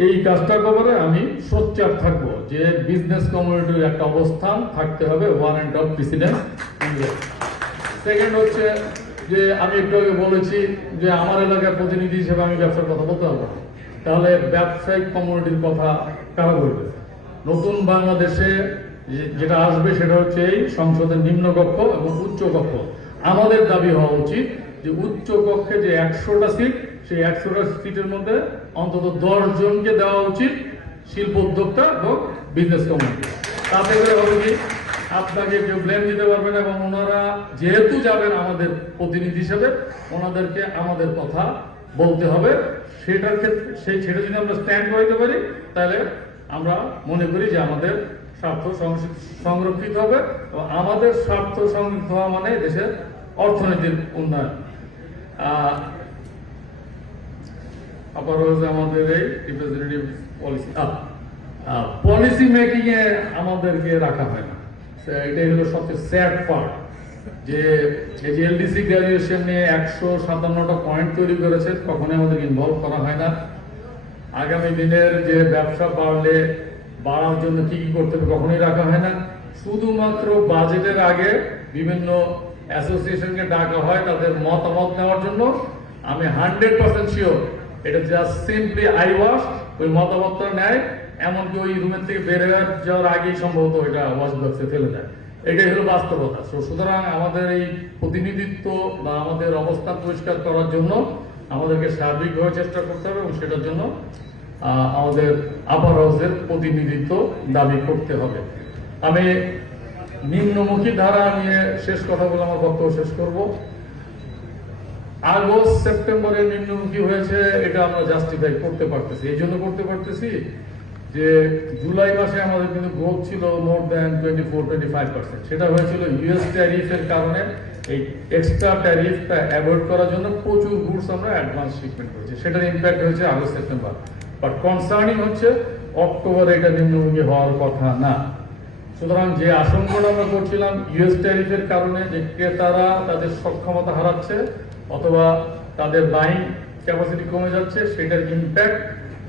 এই কাজটা করে আমি সোচ্চার থাকবো যে বিজনেস কমিউনিটির একটা অবস্থান থাকতে হবে ওয়ারেন্ট অফ প্রেসিডেন্স। সেকেন্ড হচ্ছে যে আমি একটু আগে বলেছি যে আমার এলাকার প্রতিনিধি হিসেবে আমি ব্যবসার কথা বলতে পারবো না। তাহলে ব্যবসায়িক কমিউনিটির কথা কারা বলবে? নতুন বাংলাদেশে যেটা আসবে সেটা হচ্ছে এই সংসদের নিম্নকক্ষ এবং উচ্চ কক্ষ। আমাদের দাবি হওয়া উচিত যে উচ্চ কক্ষে যে 100টা সিট, সেই 100টা সিটের মধ্যে অন্তত 10 জনকে দেওয়া উচিত শিল্প উদ্যোক্তা এবং বিজনেস কমিউনিটি। তাতে করে হবে কি, আপনাকে কেউ ব্লেম দিতে পারবে না, এবং ওনারা যেহেতু যাবেন আমাদের প্রতিনিধি হিসেবে, ওনাদেরকে আমাদের কথা বলতে হবে। সেটার ক্ষেত্রে সেটা যদি আমরা স্ট্যান্ড করতে পারি, তাহলে আমরা মনে করি যে আমাদের স্বার্থ সংরক্ষিত হবে, এবং আমাদের স্বার্থ সংরক্ষিত হওয়া মানে দেশের অর্থনীতির উন্নয়ন। আবার হচ্ছে আমাদের এই রিপ্রেজেন্টেটিভ পলিসি মেকিং এ আমাদেরকে রাখা হয় না। এটাই হলো সবচেয়ে স্যাড পার্ট, যে এই যে এলডিসি গ্র্যাজুয়েশন নিয়ে 157টা পয়েন্ট তৈরি করেছে, কখনোই আমাদের ইনভলভ করা হয় না। আগামী দিনের যে ব্যবসা বাড়ার জন্য কি কি করতে হবে কখনোই রাখা হয় না। শুধুমাত্র বাজেটের আগে বিভিন্ন অ্যাসোসিয়েশনকে ডাকা হয় তাদের মতামত নেওয়ার জন্য। আমি 100% শিওর এটা জাস্ট সিম্পলি আই ওয়াশ, ওই মতামতটা নেয়, এমনকি ওই রুমের থেকে বের হয়ে যাওয়ার আগেই সম্ভবত এটা ওয়াশ বক্সে ফেলে দেয়। এটাই হলো বাস্তবতা। সুতরাং আমাদের এই প্রতিনিধিত্ব বা আমাদের অবস্থান পরিষ্কার করার জন্য আমাদেরকে সার্বিকভাবে চেষ্টা করতে হবে, এবং সেটার জন্য আমাদের আপার হাউসের প্রতিনিধিত্ব দাবি করতে হবে। আমি নিম্নমুখী ধারা নিয়ে শেষ কথা বলে আমার বক্তব্য শেষ করব। আগস্ট সেপ্টেম্বরে নিম্নমুখী হয়েছে, এটা আমরা জাস্টিফাই করতে পারতেছি। এই জন্য করতে পারতেছি যে জুলাই মাসে আমাদের কিন্তু গ্রোথ ছিল মোর দ্যান 24-25%। সেটা হয়েছিল ইউএস ট্যারিফের কারণে। এই এক্সট্রা ট্যারিফটা অ্যাভয়েড করার জন্য প্রচুর গুডস আমরা অ্যাডভান্স শিপমেন্ট করেছি, সেটার ইম্প্যাক্ট হয়েছে আগস্ট সেপ্টেম্বর। বাট কনসার্নিং হচ্ছে অক্টোবরে এটা নিম্নমুখী হওয়ার কথা না। সুতরাং যে আশঙ্কাটা আমরা করছিলাম ইউএস ট্যারিফের কারণে যে ক্রেতারা তাদের সক্ষমতা হারাচ্ছে অথবা তাদের বাইং ক্যাপাসিটি কমে যাচ্ছে, সেটার ইম্প্যাক্ট,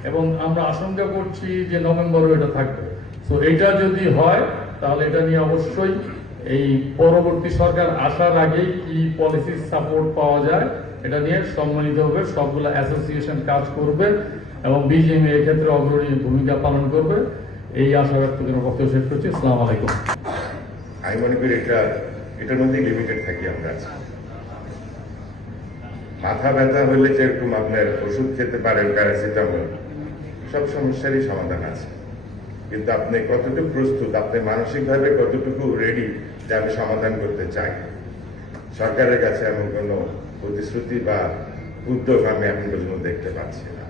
এবং আমরা আশঙ্কা করছি যে নভেম্বরেও এটা থাকবে। সো এটা যদি হয় তাহলে এটা নিয়ে অবশ্যই এই পরবর্তী সরকার আসার আগেই কি পলিসি সাপোর্ট পাওয়া যায় এটা নিয়ে সম্মিলিত হবে, সবগুলো অ্যাসোসিয়েশন কাজ করবে এবং বিজিএমএ এক্ষেত্রে অগ্রণী ভূমিকা পালন করবে। এই আশা ব্যক্ত করে বক্তব্য শেষ করছি। আসসালামু আলাইকুম। আমি মনে করি এটার মধ্যে লিমিটেড থাকি আমরা। মাথা ব্যথা হলে যেরকম আপনার ওষুধ খেতে পারেন, প্যারাসিটামল, সব সমস্যারই সমাধান আছে। কিন্তু আপনি কতটুকু প্রস্তুত, আপনি মানসিকভাবে কতটুকু রেডি যে আমি সমাধান করতে চাই। সরকারের কাছে এমন কোনো প্রতিশ্রুতি বা উদ্যোগ আমি এখন পর্যন্ত দেখতে পাচ্ছি না।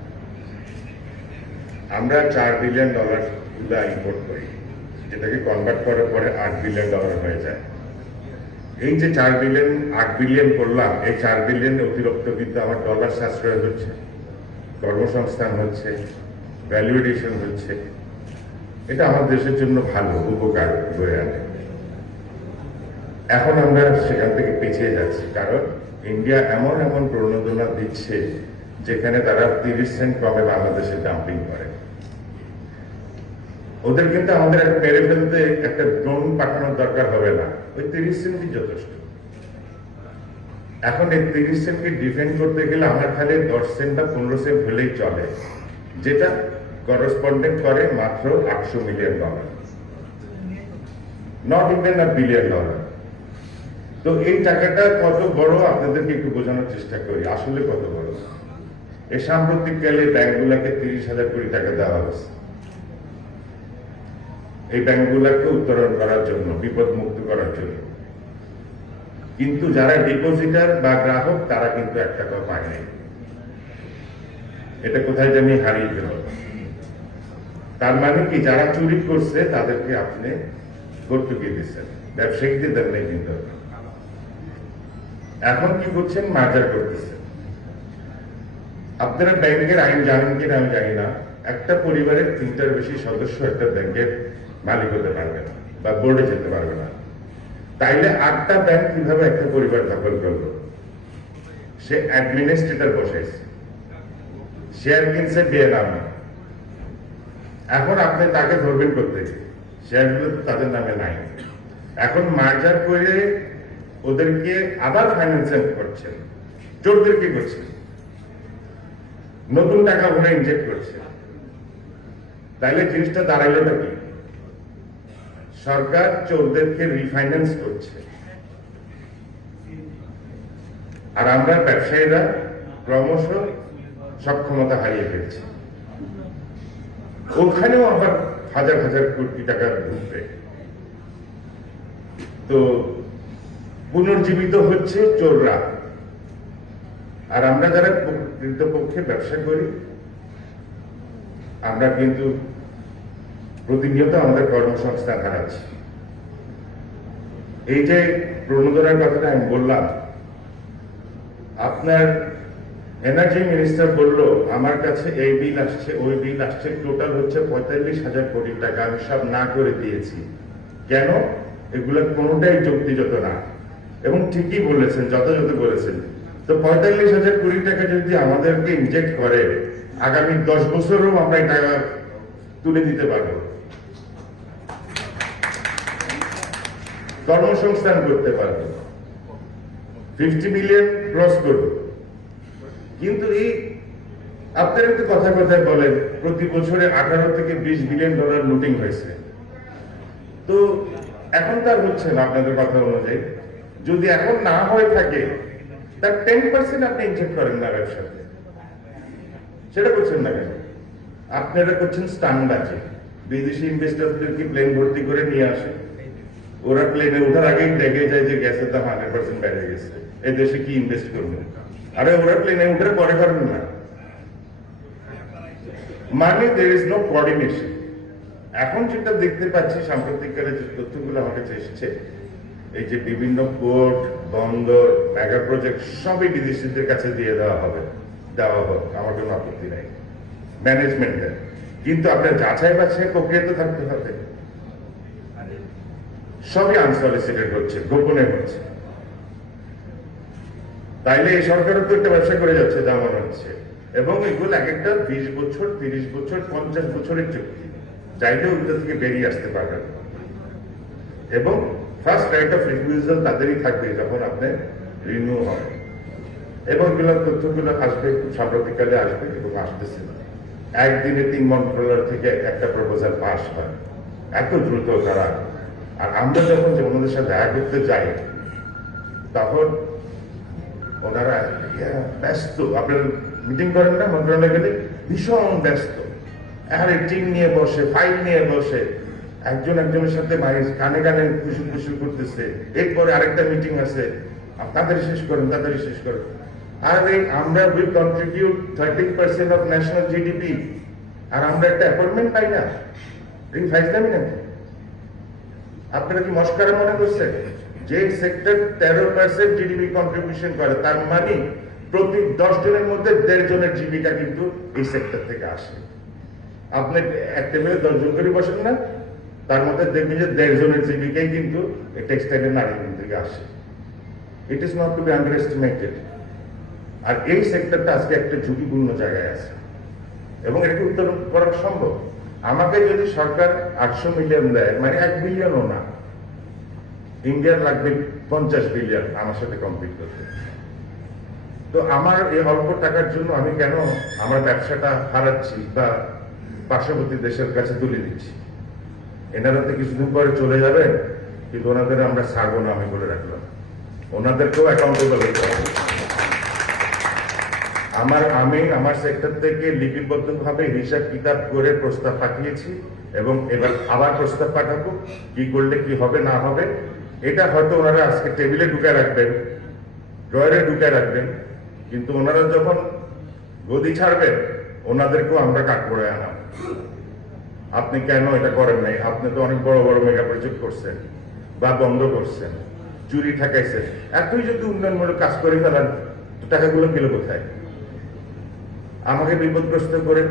আমরা $4 বিলিয়ন ইম্পোর্ট করি, যেটাকে কনভার্ট করার পরে $8 বিলিয়ন হয়ে যায়। এই যে 8 বিলিয়ন করলাম, এই 4 বিলিয়ন অতিরিক্ত কিন্তু আমার ডলার সাশ্রয় হচ্ছে, কর্মসংস্থান হচ্ছে, ভ্যালুয়েশন হচ্ছে, এটা আমাদের দেশের জন্য ভালো, উপকার বয়ে আনে। এখন আমরা সেখান থেকে পিছিয়ে যাচ্ছি, কারণ ইন্ডিয়া এমন এমন প্রণোদনা দিচ্ছে যেখানে তারা 30 সেন্ট কমে বাংলাদেশে ডাম্পিং করে। ওদের কিন্তু আমাদের একটা মেরে ফেলতে একটা ড্রোন পাঠানোর দরকার হবে না, ওই 30 সেন্টই যথেষ্ট। এখন এই 30 সেন্টকে ডিফেন্ড করতে গেলে আমার খালি 10 সেন্ট বা 15 সেন্ট হলেই চলে, যেটা করসপন্ডেন্ট করে মাত্র $800 মিলিয়ন, নট ইভেন $1 বিলিয়ন। তো এই টাকাটা কত বড় আপনাদেরকে একটু বোঝানোর চেষ্টা করি, আসলে কত বড়। এই সাম্প্রতিককালে ব্যাংকগুলোকে 30,000 কোটি টাকা দেওয়া হয়েছে এই ব্যাংকগুলোকে উত্তরণ করার জন্য, বিপদ মুক্ত করার জন্য। কিন্তু যারা ডিপোজিটার বা গ্রাহক তারা কিন্তু 1 টাকাও পায় নাই। এটা কোথায় জানি হারিয়ে গেল। তার মানে কি, যারা চুরি করছে তাদেরকে আপনি ভর্তুকি দিচ্ছেন, ব্যবসায়ীদের দেন নাই। কিন্তু এখন কি করছেন, মার্জার করতেছেন। আপনারা ব্যাংকের আইন জানেন কিনা আমি জানি না, একটা পরিবারের 3টার বেশি সদস্য একটা ব্যাংকের মালিক হতে পারবে না বা বোর্ডে যেতে পারবে না। তাইলে 8টা ব্যাংক কিভাবে একটা পরিবার দখল করলো? সে অ্যাডমিনিস্ট্রেটর বসাইছে, শেয়ার কিনছে বিয়ে নামে। এখন আপনি তাকে ধরবেন করতে, শেয়ারগুলো তো তাদের নামে নাই। এখন মার্জার করে ওদেরকে আবার ফাইন্যান্সিং করছেন, চোরদেরকে করছেন, নতুন টাকা ভরে ইনজেক্ট করছে। তাইলে জিনিসটা দাঁড়াইলোটা কি? সরকার চোরদেরকে রিফাইন্যান্স করছে, আর আমরা ব্যবসায়ীরা ক্রমশ সক্ষমতা হারিয়ে ফেলছি। ওখানেও আবার হাজার হাজার কোটি টাকা ঢুকবে। তো পুনর্জীবিত হচ্ছে চোররা, আর আমরা যারা প্রকৃতপক্ষে ব্যবসা করি আমরা কিন্তু প্রতিনিয়ত আমাদের কর্মসংস্থান হারাচ্ছি। এই যে প্রণোদনার কথাটা আমি বললাম, আপনার এনার্জি মিনিস্টার বলল আমার কাছে এই বিল আসছে, ওই বিল আসছে, টোটাল হচ্ছে 45,000 কোটি টাকা, আমি সব না করে দিয়েছি। কেন? এগুলো কোনোটাই যুক্তিযুক্ত না, এবং ঠিকই বলেছেন, যথাযথ বলেছেন। তো 45,000 কোটি টাকা যদি আমাদেরকে ইনজেক্ট করে, আগামী 10 বছরও আমরা এই টাকা তুলে দিতে পারবো, কর্মসংস্থান করতে পারবো, 50 মিলিয়ন ক্রস করবো। কিন্তু এই আপনারা তো কথা কথায় বলেন প্রতি বছরে 18 থেকে 20 বিলিয়ন ডলার লুটিং হয়েছে। তো এখন তার হচ্ছে না আপনাদের কথা অনুযায়ী। যদি এখন না হয়ে থাকে, তার 10% আপনি ইনজেক্ট করেন না ব্যবসাতে, সেটা করছেন না কেন? আপনারা করছেন স্টানবাজি। বিদেশি ইনভেস্টরদেরকে প্লেন ভর্তি করে নিয়ে আসে, ওরা প্লেনে ওঠার আগেই দেখে যায় যে গ্যাসের দাম 100% বেড়ে গেছে, এই দেশে কি ইনভেস্ট করবেন? আরে ওরা প্লেনে উঠে পরে করবেন না। মানে there is no coordination। এখন যেটা দেখতে পাচ্ছি, সাম্প্রতিককালে যে তথ্যগুলো আমার কাছে এসেছে, এই যে বিভিন্ন পোর্ট, বন্দর, মেগা প্রজেক্ট সবই বিদেশিদের কাছে দিয়ে দেওয়া হবে, দেওয়া হোক, আমার কোনো আপত্তি নাই ম্যানেজমেন্টের। কিন্তু আপনার যাচাই বাছাই প্রক্রিয়াতে থাকতে হবে। সবই আনসলিসিটেড হচ্ছে, গোপনে হচ্ছে। তাইলে এই সরকারও তো একটা ব্যবসা করে যাচ্ছে যা মনে হচ্ছে, এবং এগুলো এক একটা 20 বছর, 30 বছর, 50 বছরের চুক্তি, চাইলে ওগুলো থেকে বেরিয়ে আসতে পারবেন। এবং ফার্স্ট রাইট অফ রিফিউজাল তাদেরই থাকবে যখন আপনি রিনিউ হবে। এবং এগুলো তথ্যগুলো আসবে, খুব সাম্প্রতিককালে আসবে এবং আসতেছে। একদিনে 3 মন্ত্রণালয় থেকে একটা প্রপোজাল পাস হয়, এত দ্রুত তারা। আর আমরা যখন ওনাদের সাথে দেখা করতে যাই, তখন ওনারা ব্যস্ত। আপনার মিটিং করেন না মন্ত্রণালয়ে গেলে, ভীষণ ব্যস্ত। আর টিম নিয়ে বসে, ফাইল নিয়ে বসে, একজন একজনের সাথে কানে কানে কুসুম কুসুম করতেছে। এরপরে আরেকটা মিটিং আছে, তাড়াতাড়ি শেষ করেন, তাড়াতাড়ি শেষ করেন। আর এই আমরা we contribute 30% of national GDP, আর আমরা একটা অ্যাপয়েন্টমেন্ট পাই না। এই ফাইজলামি নাকি? আপনারা কি মস্কারা মনে করছেন? যে সেক্টর 13% জিডিপি কন্ট্রিবিউশন করে, তার মানে প্রতি 10 জনের মধ্যে 1.5 জনের জীবিকা কিন্তু এই সেক্টর থেকে আসে। আপনি এক টেবিলে 10 জন করে বসেন না, তার মধ্যে দেখবেন যে 1.5 জনের জীবিকাই কিন্তু টেক্সটাইলের নারী থেকে আসে। It is not to be underestimated. আর এই সেক্টরটা আজকে একটা ঝুঁকিপূর্ণ জায়গায় আছে এবং এটাকে উত্তরণ করা সম্ভব। আমাকে যদি সরকার 800 মিলিয়ন দেয়, মানে 1 বিলিয়নও না, ইন্ডিয়ার লাগবে 50 বিলিয়ন আমার সাথে কম্পিট করতে। তো আমার এই অল্প টাকার জন্য আমি কেন আমার ব্যবসাটা হারাচ্ছি বা পার্শ্ববর্তী দেশের কাছে তুলে দিচ্ছি? এনারা তো কিছুদিন পরে চলে যাবে, কিন্তু ওনাদের আমরা ছাড়বো না, আমি বলে রাখলাম। ওনাদেরকেও অ্যাকাউন্টেবল হতে হবে। আমি আমার সেক্টর থেকে লিপিবদ্ধভাবে হিসাব কিতাব করে প্রস্তাব পাঠিয়েছি এবং এবার আবার প্রস্তাব পাঠাবো, কি করলে কি হবে না হবে। এটা হয়তো ওনারা আজকে টেবিলে ঢুকে রাখবেন, ড্রয়ারে ঢুকে রাখবেন, কিন্তু ওনারা যখন গদি ছাড়বেন ওনাদেরকেও আমরা কাঠ করে আনাম। আপনি কেন এটা করেন নাই? আপনি তো অনেক বড় বড় মেগা প্রজেক্ট করছেন বা বন্ধ করছেন, চুরি ঠেকাইছেন। এতই যদি উন্নয়নমূলক কাজ করে ফেলেন, টাকাগুলো গেল কোথায়? আমাকে বিপদগ্রস্ত করে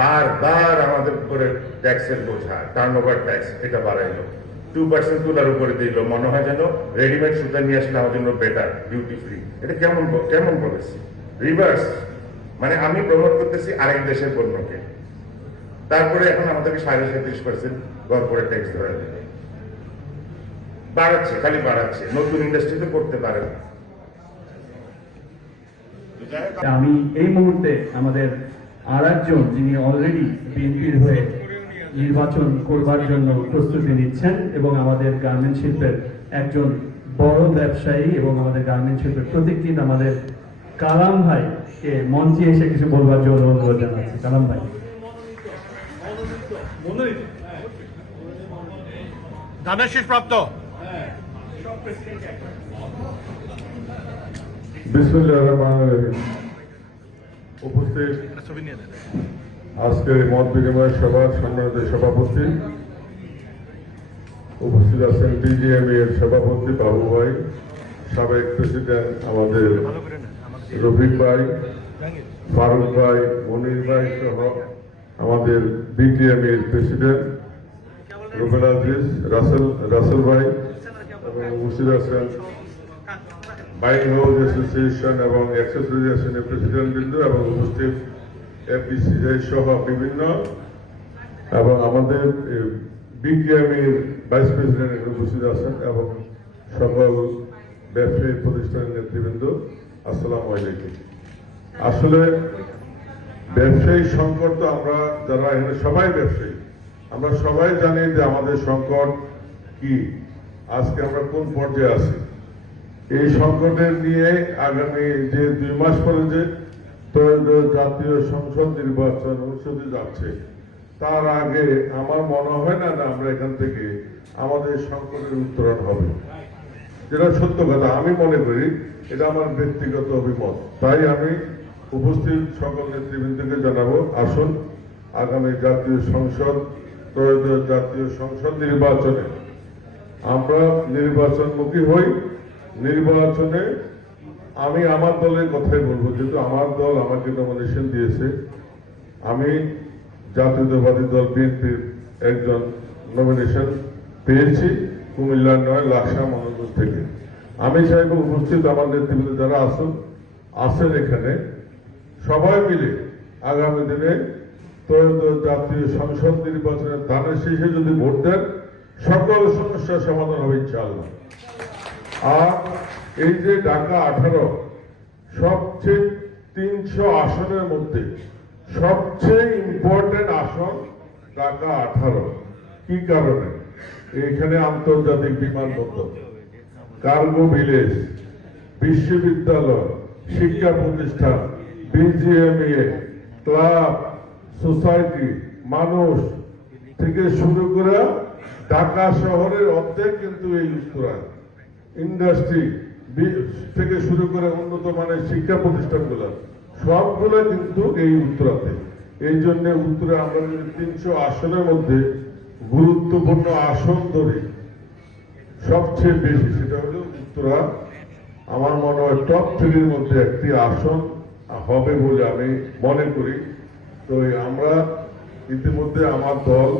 বারবার আমাদের উপরে ট্যাক্সের বোঝা, টার্নওভার ট্যাক্স এটা বাড়াইলো, 2% তুলার উপরে দিল। মনে হয় যেন রেডিমেড সুতা নিয়ে আসলে আমার জন্য বেটার, ডিউটি ফ্রি। এটা কেমন পলিসি? রিভার্স, মানে আমি প্রমোট করতেছি আরেক দেশের পণ্যকে, তারপরে এখন আমাদেরকে 37% কর্পোরেট ট্যাক্স ধরা দেবে। বাড়াচ্ছে, খালি বাড়াচ্ছে, নতুন ইন্ডাস্ট্রিতে করতে পারে না। আমি এই মুহূর্তে আমাদের আর একজন যিনি অলরেডি বিএনপির হয়ে নির্বাচন করবার জন্য প্রস্তুতি নিচ্ছেন এবং আমাদের গার্মেন্ট শিল্পের একজন বড় ব্যবসায়ী এবং আমাদের গার্মেন্ট শিল্পের প্রতীকী আমাদের কালাম ভাইকে মঞ্চে এসে কিছু বলবার জন্য অনুরোধ জানাচ্ছি। কালাম ভাই। ধানের শীষ প্রাপ্ত। বিসমিল্লাহির রহমানির রহিম। উপস্থিত আজকের এই মত বিনিময় সভার সম্মানিত সভাপতি, উপস্থিত আছেন ডিজিএমই এর সভাপতি বাবু ভাই, সাবেক প্রেসিডেন্ট আমাদের রফিক ভাই, ফারুক ভাই, মনির ভাই সহ আমাদের বিটিএমই এর প্রেসিডেন্ট রুবেল আজিজ, রাসেল ভাই এবং উপস্থিত আছেন বাইক হাউস অ্যাসোসিয়েশন এবং অ্যাসোসিয়েশনের প্রেসিডেন্ট বৃন্দ এবং উপস্থিত এফবিসিআই সহ বিভিন্ন এবং আমাদের বিটিএমইর ভাইস প্রেসিডেন্ট এখানে উপস্থিত আছেন এবং সকল ব্যবসায়ী প্রতিষ্ঠানের নেতৃবৃন্দ, আসসালামু আলাইকুম। আসলে ব্যবসায়ী সংকট তো আমরা যারা এখানে সবাই ব্যবসায়ী, আমরা সবাই জানি যে আমাদের সংকট কি, আজকে আমরা কোন পর্যায়ে আছি। এই সংকটের নিয়ে আগামী যে 2 মাস পরে যে জাতীয় সংসদ নির্বাচন অনুষ্ঠিত যাচ্ছে, তার আগে আমার মনে হয় না আমরা এখান থেকে আমাদের সংকটের উত্তরণ হবে, যেটা সত্য কথা। আমি মনে করি এটা আমার ব্যক্তিগত অভিমত। তাই আমি উপস্থিত সকল নেতৃবৃন্দকে জানাবো, আসুন আগামী জাতীয় সংসদ ত্রয়োদশ জাতীয় সংসদ নির্বাচনে আমরা নির্বাচনমুখী হই। নির্বাচনে আমি আমার দলের কথাই বলবো, যেহেতু আমার দল আমাকে নমিনেশন দিয়েছে, আমি জাতীয়তাবাদী দল বিএনপির একজন নমিনেশন পেয়েছি কুমিল্লা 9 লাকসা মনোনয়ন থেকে। আমি চাইব উপস্থিত আমার নেতৃবৃন্দ যারা আছেন এখানে সবাই মিলে আগামী দিনে ত্রয়োদশ জাতীয় সংসদ নির্বাচনের ধানের শীষে যদি ভোট দেন, সকল সমস্যার সমাধান হবে ইনশাআল্লাহ। আর এই যে ঢাকা 18 সবচেয়ে 300 আসনের মধ্যে সবচেয়ে ইম্পর্টেন্ট আসন ঢাকা 18। কি কারণে? এখানে আন্তর্জাতিক বিমানবন্দর, কার্গো ভিলেজ, বিশ্ববিদ্যালয়, শিক্ষা প্রতিষ্ঠান, বিজিএমইএ, ক্লাব, সোসাইটি, মানুষ থেকে শুরু করে ঢাকা শহরের অর্ধেক কিন্তু এই উত্তরায়, ইন্ডাস্ট্রি থেকে শুরু করে উন্নত মানের শিক্ষা প্রতিষ্ঠানগুলো সবগুলো কিন্তু এই উত্তরাতে। এই জন্য উত্তরে আমরা যদি 300 আসনের মধ্যে গুরুত্বপূর্ণ আসন ধরি, সবচেয়ে বেশি সেটা হলো উত্তরা। আমার মনে হয় টপ 3-র মধ্যে একটি আসন হবে বলে আমি মনে করি। তো আমরা ইতিমধ্যে আমার দল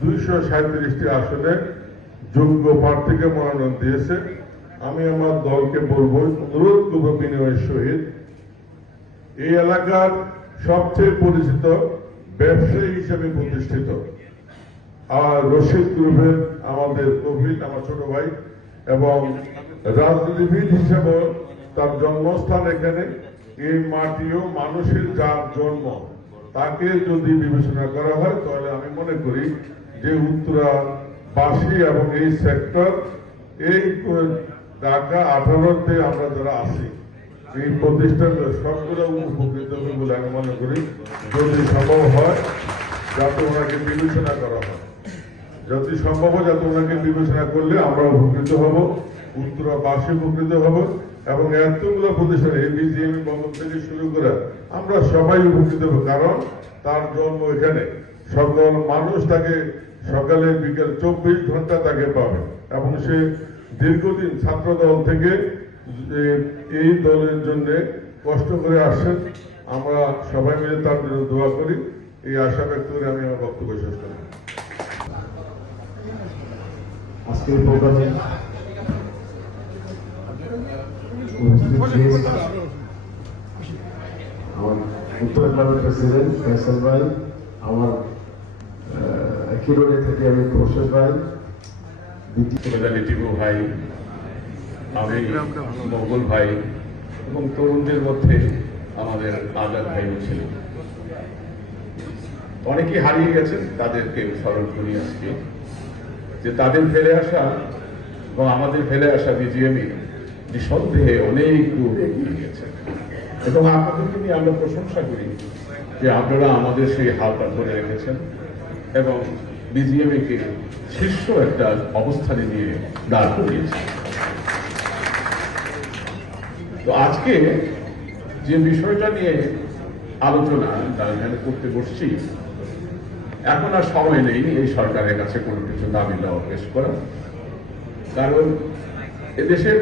237টি আসনে যোগ্য প্রার্থীকে মনোনয়ন দিয়েছে। আমি আমার দলকে বলবো, অনুরোধ করবো বিনয়ের সহিত, এই এলাকার সবচেয়ে পরিচিত ব্যবসায়ী হিসেবে প্রতিষ্ঠিত আর রশিদ গ্রুপের আমাদের কফিল, আমার ছোট ভাই, এবং রাজনীতিবিদ হিসেবে তার জন্মস্থান এখানে, এই মাটিও মানুষের যার জন্ম, তাকে যদি বিবেচনা করা হয় তাহলে আমি মনে করি যে উত্তরাবাসী এবং এই সেক্টর, এই ঢাকা 18-তে আমরা যারা আছি, এই প্রতিষ্ঠান সবগুলো উপকৃত হবে বলে আমি মনে করি। যদি সম্ভব হয় যাতে ওনাকে বিবেচনা করা হয়, যদি সম্ভব হয় যাতে ওনাকে বিবেচনা করলে আমরা উপকৃত হব, উত্তরাবাসী উপকৃত হব, এবং এতগুলো প্রতিষ্ঠান ABGM বন্ধন থেকে শুরু করে আমরা সবাই উপকৃত হব। কারণ তার জন্ম এখানে, সকল মানুষ তাকে সকালে বিকেল 24 ঘন্টা তাকে পাবে, এবং সে দীর্ঘদিন ছাত্র দল থেকে এই দলের জন্য কষ্ট করে আসছেন। আমরা সবাই মিলে তার জন্য দোয়া করি, এই আশা ব্যক্ত করে আমি আমার বক্তব্য শেষ করি। আজকের প্রোগ্রামে আমার উত্তর ক্লাবের প্রেসিডেন্ট ফয়সাল ভাই, আমার কিরোড়ে থেকে আমি প্রসেস ভাই, টিপু ভাই, আমি মঙ্গল ভাই, এবং তরুণদের মধ্যে আমাদের আজাদ ভাইও ছিল। অনেকেই হারিয়ে গেছেন, তাদেরকে স্মরণ করি আজকে, যে তাদের ফেলে আসা এবং আমাদের ফেলে আসা বিজিএমই নিঃসন্দেহে অনেক দূর এগিয়ে গেছে, এবং আপনাদেরকে নিয়ে আমরা প্রশংসা করি যে আপনারা আমাদের সেই হালটা ধরে রেখেছেন এবং বিজিএমকে শীর্ষ একটা অবস্থানে নিয়ে দাঁড় করিয়েছেন। তো আজকে যে বিষয়টা নিয়ে আলোচনা এখানে করতে বসছি, এখন আর সময় নেই এই সরকারের কাছে কোনো কিছু দাবি দেওয়া পেশ করা। কারণ এদেশের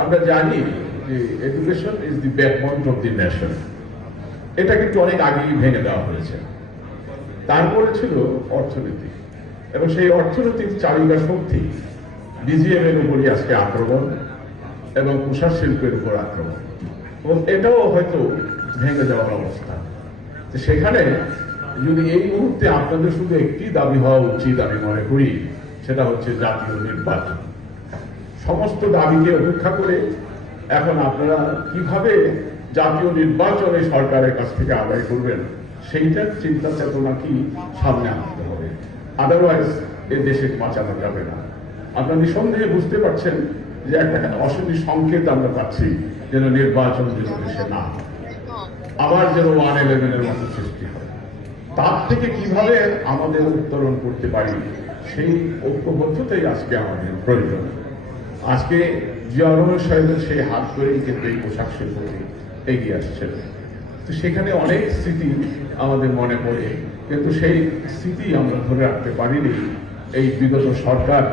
আমরা জানি যে education is the backbone of the nation, এটা কিন্তু অনেক আগেই ভেঙে দেওয়া হয়েছে। তারপরে ছিল অর্থনীতি, এবং সেই অর্থনৈতিক চালিকা শক্তি বিজিএম এর উপরই আজকে আক্রমণ এবং পোশাক শিল্পের উপর আক্রমণ, এবং এটাও হয়তো ভেঙে যাওয়ার অবস্থা। তো সেখানে যদি এই মুহূর্তে আপনাদের শুধু একটি দাবি হওয়া উচিত আমি মনে করি, সেটা হচ্ছে জাতীয় নির্বাচন। সমস্ত দাবিকে উপেক্ষা করে এখন আপনারা কিভাবে জাতীয় নির্বাচনে সরকারের কাছ থেকে আদায় করবেন, সেইটার চিন্তা চেতনা কি সামনে আনতে হবে, আদারওয়াইজ এ দেশে বাঁচানো যাবে না। আপনারা নিঃসন্দেহে বুঝতে পারছেন যে একটা অশনি সংকেত আমরা পাচ্ছি, যেন নির্বাচন যেন দেশে না হয়, আবার যেন 1/11-এর মতো সৃষ্টি হয়। তার থেকে কিভাবে আমাদের উত্তরণ করতে পারি, সেই ঐক্যবদ্ধতাই আজকে আমাদের প্রয়োজন। আজকে জিয়া রহমান সাহেবের সেই হাত ধরেই কিন্তু এই পোশাক শিল্পটি এগিয়ে আসছে। তো সেখানে অনেক স্মৃতি আমাদের মনে পড়ে, কিন্তু সেই স্মৃতি আমরা ধরে রাখতে পারিনি এই বিগত সরকার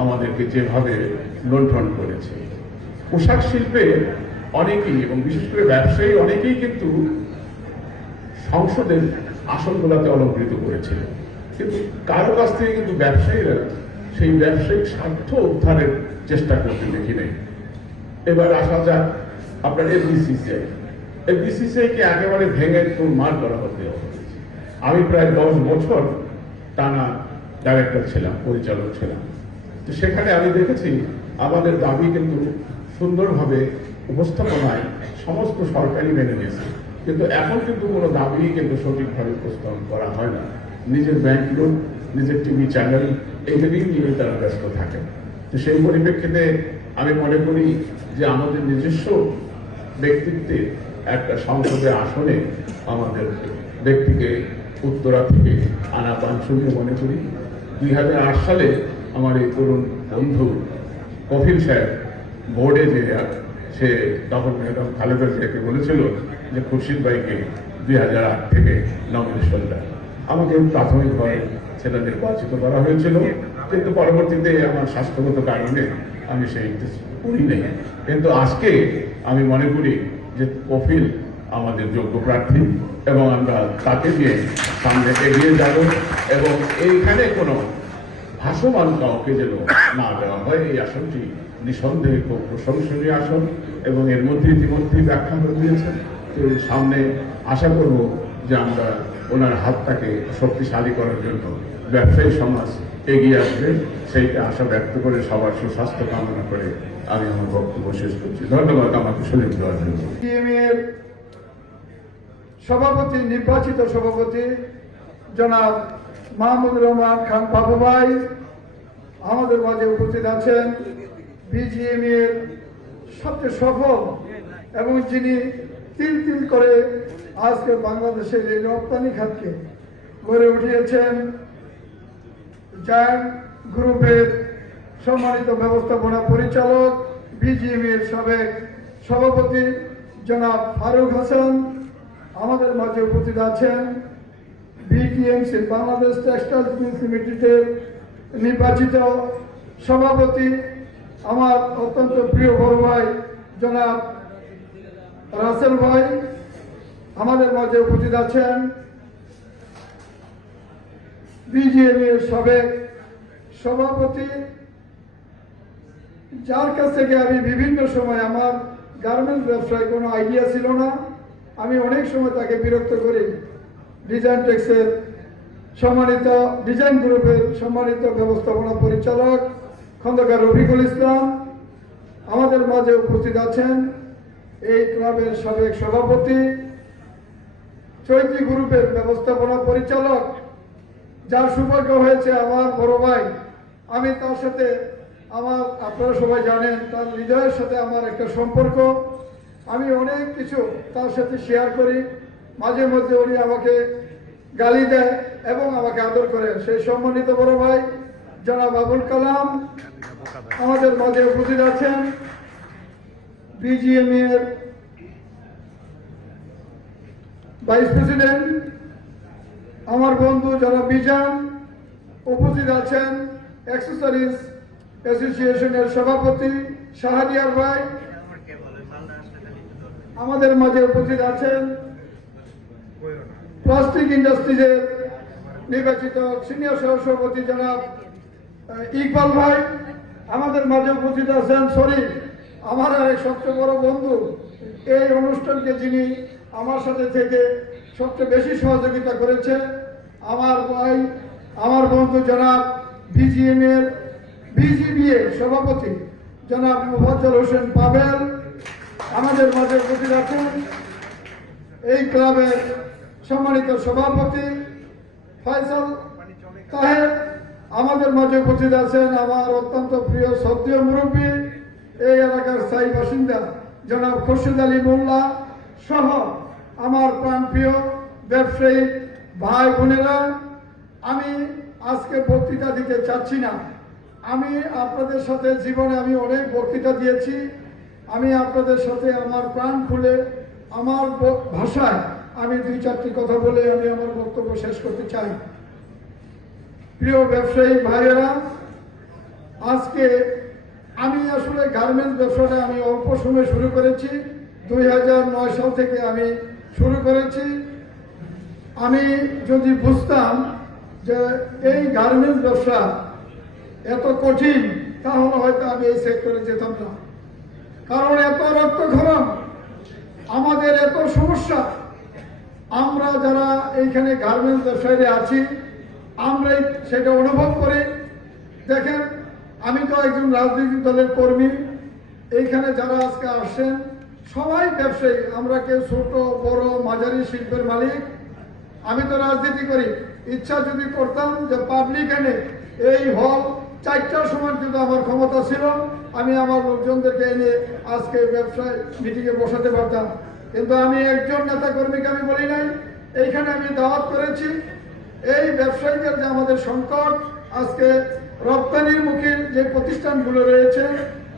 আমাদেরকে যেভাবে লুণ্ঠন করেছে। পোশাক শিল্পে অনেকেই, এবং বিশেষ করে ব্যবসায়ী অনেকেই কিন্তু সংসদের আসনগুলোতে অলঙ্কৃত করেছিল, কিন্তু কারো কাছ থেকে কিন্তু ব্যবসায়ীরা সেই ব্যবসায়িক স্বার্থ উদ্ধারের চেষ্টা করতে দেখি নেই। এবার আসা যাক আপনার এফবিসিসিআইকে একেবারে ভেঙে মার করা হতে হবে। আমি প্রায় 10 বছর টানা ডাইরেক্টর ছিলাম, পরিচালক ছিলাম। তো সেখানে আমি দেখেছি আমাদের দাবি কিন্তু সুন্দরভাবে উপস্থাপনায় সমস্ত সরকারি মেনে নিয়েছে, কিন্তু এখন কিন্তু কোনো দাবি কিন্তু সঠিকভাবে উপস্থাপন করা হয় না। নিজের ব্যাংক লোন, নিজের টিভি চ্যানেল, এইগুলি নিয়ে তারা ব্যস্ত থাকে। তো সেই পরিপ্রেক্ষিতে আমি মনে করি যে আমাদের নিজস্ব ব্যক্তিত্বে একটা সংসদের আসনে আমাদের ব্যক্তিকে উত্তরা থেকে আনা বাঞ্ছনীয় মনে করি। 2008 সালে আমার এই তরুণ বন্ধু কফিল সাহেব বোর্ডে যে সে তখন ম্যাডাম খালেদা জিয়াকে বলেছিল যে খুরশিদ ভাইকে 2008 থেকে নমিনেশন দেয়। আমাকে প্রাথমিকভাবে সেটা নির্বাচিত করা হয়েছিল, কিন্তু পরবর্তীতে আমার স্বাস্থ্যগত কারণে আমি সেই করি নেই। কিন্তু আজকে আমি মনে করি যে কফিল আমাদের যোগ্য প্রার্থী এবং আমরা তাকে নিয়ে সামনে এগিয়ে যাব এবং এইখানে কোনো ভাসমান কাউকে যেন না দেওয়া হয়। এই আসনটি নিঃসন্দেহে খুব প্রশংসনীয় আসন এবং এর মধ্যে ইতিমধ্যেই ব্যাখ্যা করে দিয়েছেন। তো সামনে আশা করব যে আমরা ওনার হাতটাকে শক্তিশালী করার জন্য ব্যবসায়ী সমাজ এগিয়ে আসবে, সেইটা আশা ব্যক্ত করে সবার সুস্বাস্থ্য কামনা করে আমি আমার বক্তব্য শেষ করছি। ধন্যবাদ আমাকে সুযোগ দেওয়ার জন্য। বিজিএমের সভাপতি, নির্বাচিত সভাপতি জনাব মাহমুদুর রহমান খান বাবু ভাই আমাদের মাঝে উপস্থিত আছেন। বিজিএমের সবচেয়ে সফল এবং যিনি তিল তিল করে আজকে বাংলাদেশের এই রপ্তানি খাতকে গড়ে উঠিয়েছেন, জায়ান্ট গ্রুপের সম্মানিত ব্যবস্থাপনা পরিচালক, বিজিএমের সাবেক সভাপতি জনাব ফারুক হাসান আমাদের মাঝে উপস্থিত আছেন। বিটিএমসি বাংলাদেশ টেক্সটাইল মিলস লিমিটেডের নির্বাচিত সভাপতি আমার অত্যন্ত প্রিয় বড় ভাই জনাব রাসেল ভাই আমাদের মাঝে উপস্থিত আছেন। বিজিএমের সাবেক সভাপতি, যার কাছ থেকে আমি বিভিন্ন সময় আমার গার্মেন্টস ব্যবসায় কোনো আইডিয়া ছিল না, আমি অনেক সময় তাকে বিরক্ত করি। ডিজাইন টেক্সের সম্মানিত ডিজাইন গ্রুপের সম্মানিত ব্যবস্থাপনা পরিচালক খন্দকার রফিকুল ইসলাম আমাদের মাঝে উপস্থিত আছেন। এই ক্লাবের সাবেক সভাপতি, চৈতি গ্রুপের ব্যবস্থাপনা পরিচালক, যার সৌভাগ্য হয়েছে আমার বড় ভাই, আমি তার সাথে আপনারা সবাই জানেন তার হৃদয়ের সাথে আমার একটা সম্পর্ক, আমি অনেক কিছু তার সাথে শেয়ার করি, মাঝে মধ্যে উনি আমাকে গালি দেয় এবং আমাকে আদর করেন। সেই সম্মানিত বড় ভাই জনাব আবুল কালাম আমাদের মাঝে উপস্থিত আছেন। বিজিএম এর ভাইস প্রেসিডেন্ট আমার বন্ধু জনাব বিজান উপস্থিত আছেন। অ্যাক্সেসরিজ অ্যাসোসিয়েশনের সভাপতি শাহরিয়ার ভাই আমাদের মাঝে উপস্থিত আছেন। প্লাস্টিক ইন্ডাস্ট্রিজের নির্বাচিত সিনিয়র সহসভাপতি জনাব ইকবাল ভাই আমাদের মাঝে উপস্থিত আছেন। আমার এক সবচেয়ে বড় বন্ধু, এই অনুষ্ঠানকে যিনি আমার সাথে থেকে সবচেয়ে বেশি সহযোগিতা করেছে, আমার ভাই, আমার বন্ধু জনাব বিজিএম এর বিজিবিএ সভাপতি জনাব মোফাজ্জল হোসেন পাবেল আমাদের মাঝে উপস্থিত আছেন। এই ক্লাবের সম্মানিত সভাপতি ফয়সাল তাহের আমাদের মাঝে উপস্থিত আছেন। আমার অত্যন্ত প্রিয় শ্রদ্ধেয় মুরব্বী, এই এলাকার স্থায়ী বাসিন্দা জনাব খোরশেদ আলী মোল্লা সহ আমার প্রাণপ্রিয় ব্যবসায়ী ভাই বোনেরা, আমি আজকে বক্তৃতা দিতে চাচ্ছি না। আমি আপনাদের সাথে জীবনে আমি অনেক বক্তৃতা দিয়েছি। আমি আপনাদের সাথে আমার প্রাণ খুলে আমার ভাষায় আমি 2-4টি কথা বলে আমি আমার বক্তব্য শেষ করতে চাই। প্রিয় ব্যবসায়ী ভাইয়েরা, আজকে আমি আসলে গার্মেন্টস ব্যবসাটা আমি অল্প সময় শুরু করেছি। 2009 সাল থেকে আমি শুরু করেছি। আমি যদি বুঝতাম যে এই গার্মেন্টস ব্যবসা এত কঠিন, তাহলে হয়তো আমি এই সেক্টরে যেতাম না। কারণ এত রক্তক্ষরণ, আমাদের এত সমস্যা, আমরা যারা এইখানে গার্মেন্টস ব্যবসায়ীরা আছি আমরাই সেটা অনুভব করি। দেখেন, আমি তো একজন রাজনৈতিক দলের কর্মী, এইখানে যারা আজকে আসছেন সবাই ব্যবসায়ী, আমরা কেউ ছোট বড় মাঝারি শিল্পের মালিক। আমি তো রাজনীতি করি, ইচ্ছা যদি করতাম যে পাবলিক এনে এই হল 4টার সময় কিন্তু আমার ক্ষমতা ছিল, আমি আমার লোকজনদেরকে এনে আজকে ব্যবসায় মিটিংয়ে বসাতে পারতাম। কিন্তু আমি একজন নেতা কর্মীকে আমি বলি নাই, এইখানে আমি দাওয়াত করেছি। এই ব্যবসায়ীদের যে আমাদের সংকট, আজকে রপ্তানির মুখী যে প্রতিষ্ঠানগুলো রয়েছে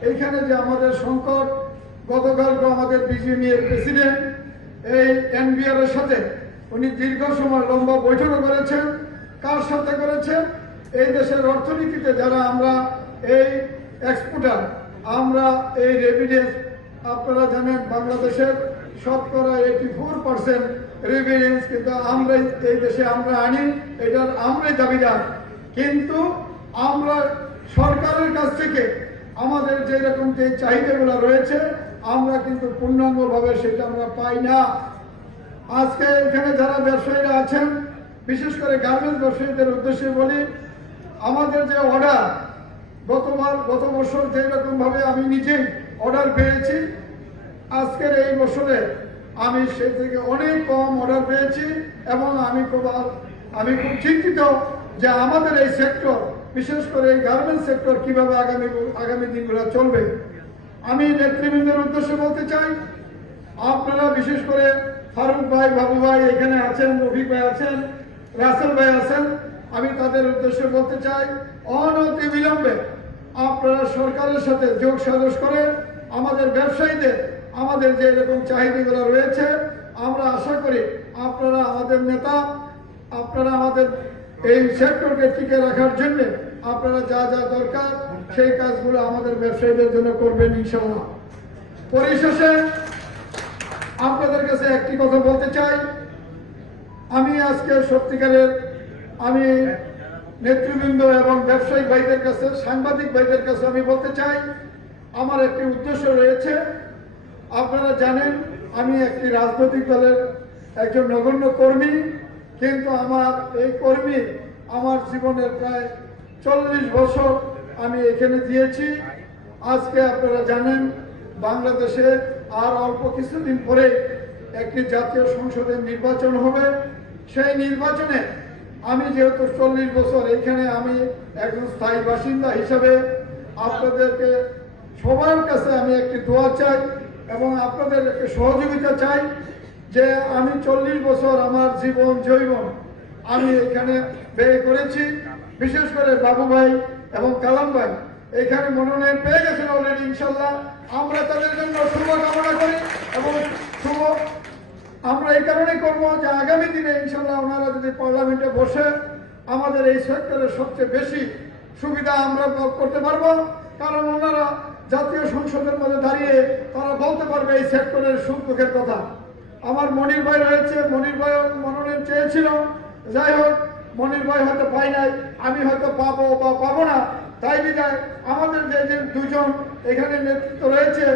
এইখানে যে আমাদের সংকট, গতকালকে আমাদের বিজিএম এর প্রেসিডেন্ট এই এনবিআর এর সাথে উনি দীর্ঘ সময় লম্বা বৈঠকও করেছেন। কার সাথে করেছেন? এই দেশের অর্থনীতিতে যারা আমরা এই এক্সপোর্টার, আমরা এই রেমিটেন্স, আপনারা জানেন বাংলাদেশের শতকরা 84% রেভিনিউস কিন্তু আমরাই এই দেশে আমরা আনি, এটার আমরাই দাবিদার। কিন্তু আমরা সরকারের কাছ থেকে আমাদের যেরকম যে চাহিদাগুলো রয়েছে আমরা কিন্তু পূর্ণাঙ্গভাবে সেটা আমরা পাই না। আজকে এখানে যারা ব্যবসায়ীরা আছেন, বিশেষ করে গার্মেন্টস ব্যবসায়ীদের উদ্দেশ্যে বলি, আমাদের যে অর্ডার গত বছর যেরকম ভাবে আমি নিজেই অর্ডার পেয়েছি, আজকের এই বছরে আমি সে থেকে অনেক কম অর্ডার পেয়েছি এবং আমি খুব চিন্তিত যে আমাদের এই সেক্টর, বিশেষ করে এই গার্মেন্টস সেক্টর কিভাবে আগামী দিনগুলো চলবে। আমি নেতৃবৃন্দের উদ্দেশ্যে বলতে চাই, আপনারা বিশেষ করে ফারুক ভাই, বাবু ভাই এখানে আছেন, রফিক ভাই আছেন, রাসেল ভাই আছেন, আমি তাদের উদ্দেশ্যে বলতে চাই অনতি বিলম্বে আপনারা সরকারের সাথে যোগ সাজস করে আমাদের ব্যবসায়ীদের আমাদের যে এরকম চাহিদাগুলো রয়েছে, আমরা আশা করি আপনারা আমাদের নেতা, আপনারা আমাদের এই সেক্টরকে টিকে রাখার জন্য আপনারা যা যা দরকার সেই কাজগুলো আমাদের ব্যবসায়ীদের জন্য করবেন ইনশাআল্লাহ। পরিশেষে আপনাদের কাছে একটি কথা বলতে চাই, আমি আজকে সত্যিকারের আমি নেতৃবৃন্দ এবং ব্যবসায়িক ভাইদের কাছে, সাংবাদিক ভাইদের কাছে আমি বলতে চাই, আমার একটি উদ্দেশ্য রয়েছে। আপনারা জানেন আমি একটি রাজনৈতিক দলের একজন নগণ্য কর্মী, কিন্তু আমার এই কর্মী আমার জীবনের প্রায় 40 বছর আমি এখানে দিয়েছি। আজকে আপনারা জানেন বাংলাদেশে আর অল্প কিছুদিন পরে একটি জাতীয় সংসদের নির্বাচন হবে। সেই নির্বাচনে আমি যেহেতু 40 বছর এখানে, আমি একজন স্থায়ী বাসিন্দা হিসাবে আপনাদেরকে সবার কাছে আমি একটি দোয়া চাই এবং আপনাদের একটি সহযোগিতা চাই যে আমি 40 বছর আমার জীবন জৈবন আমি এখানে ব্যয় করেছি। বিশেষ করে বাবু ভাই এবং কালাম ভাই এখানে মনোনয়ন পেয়ে গেছেন অলরেডি, ইনশাল্লাহ আমরা তাদের জন্য শুভ কামনা করি এবং আমরা এই কারণে করবো যে আগামী দিনে ইনশাল্লাহ ওনারা যদি পার্লামেন্টে বসে আমাদের এই সেক্টরের সবচেয়ে বেশি সুবিধা আমরা ভোগ করতে পারবো, কারণ ওনারা জাতীয় সংসদের মধ্যে দাঁড়িয়ে তারা বলতে পারবে এই সেক্টরের সুখ দুঃখের কথা। আমার মনির ভাই রয়েছে, মনির ভাই মনোনয়ন চেয়েছিল, যাই হোক মনির ভাই হয়তো পাই নাই, আমি হয়তো পাবো বা পাবো না, তাই বিদায় আমাদের যে দুজন এখানে নেতৃত্ব রয়েছে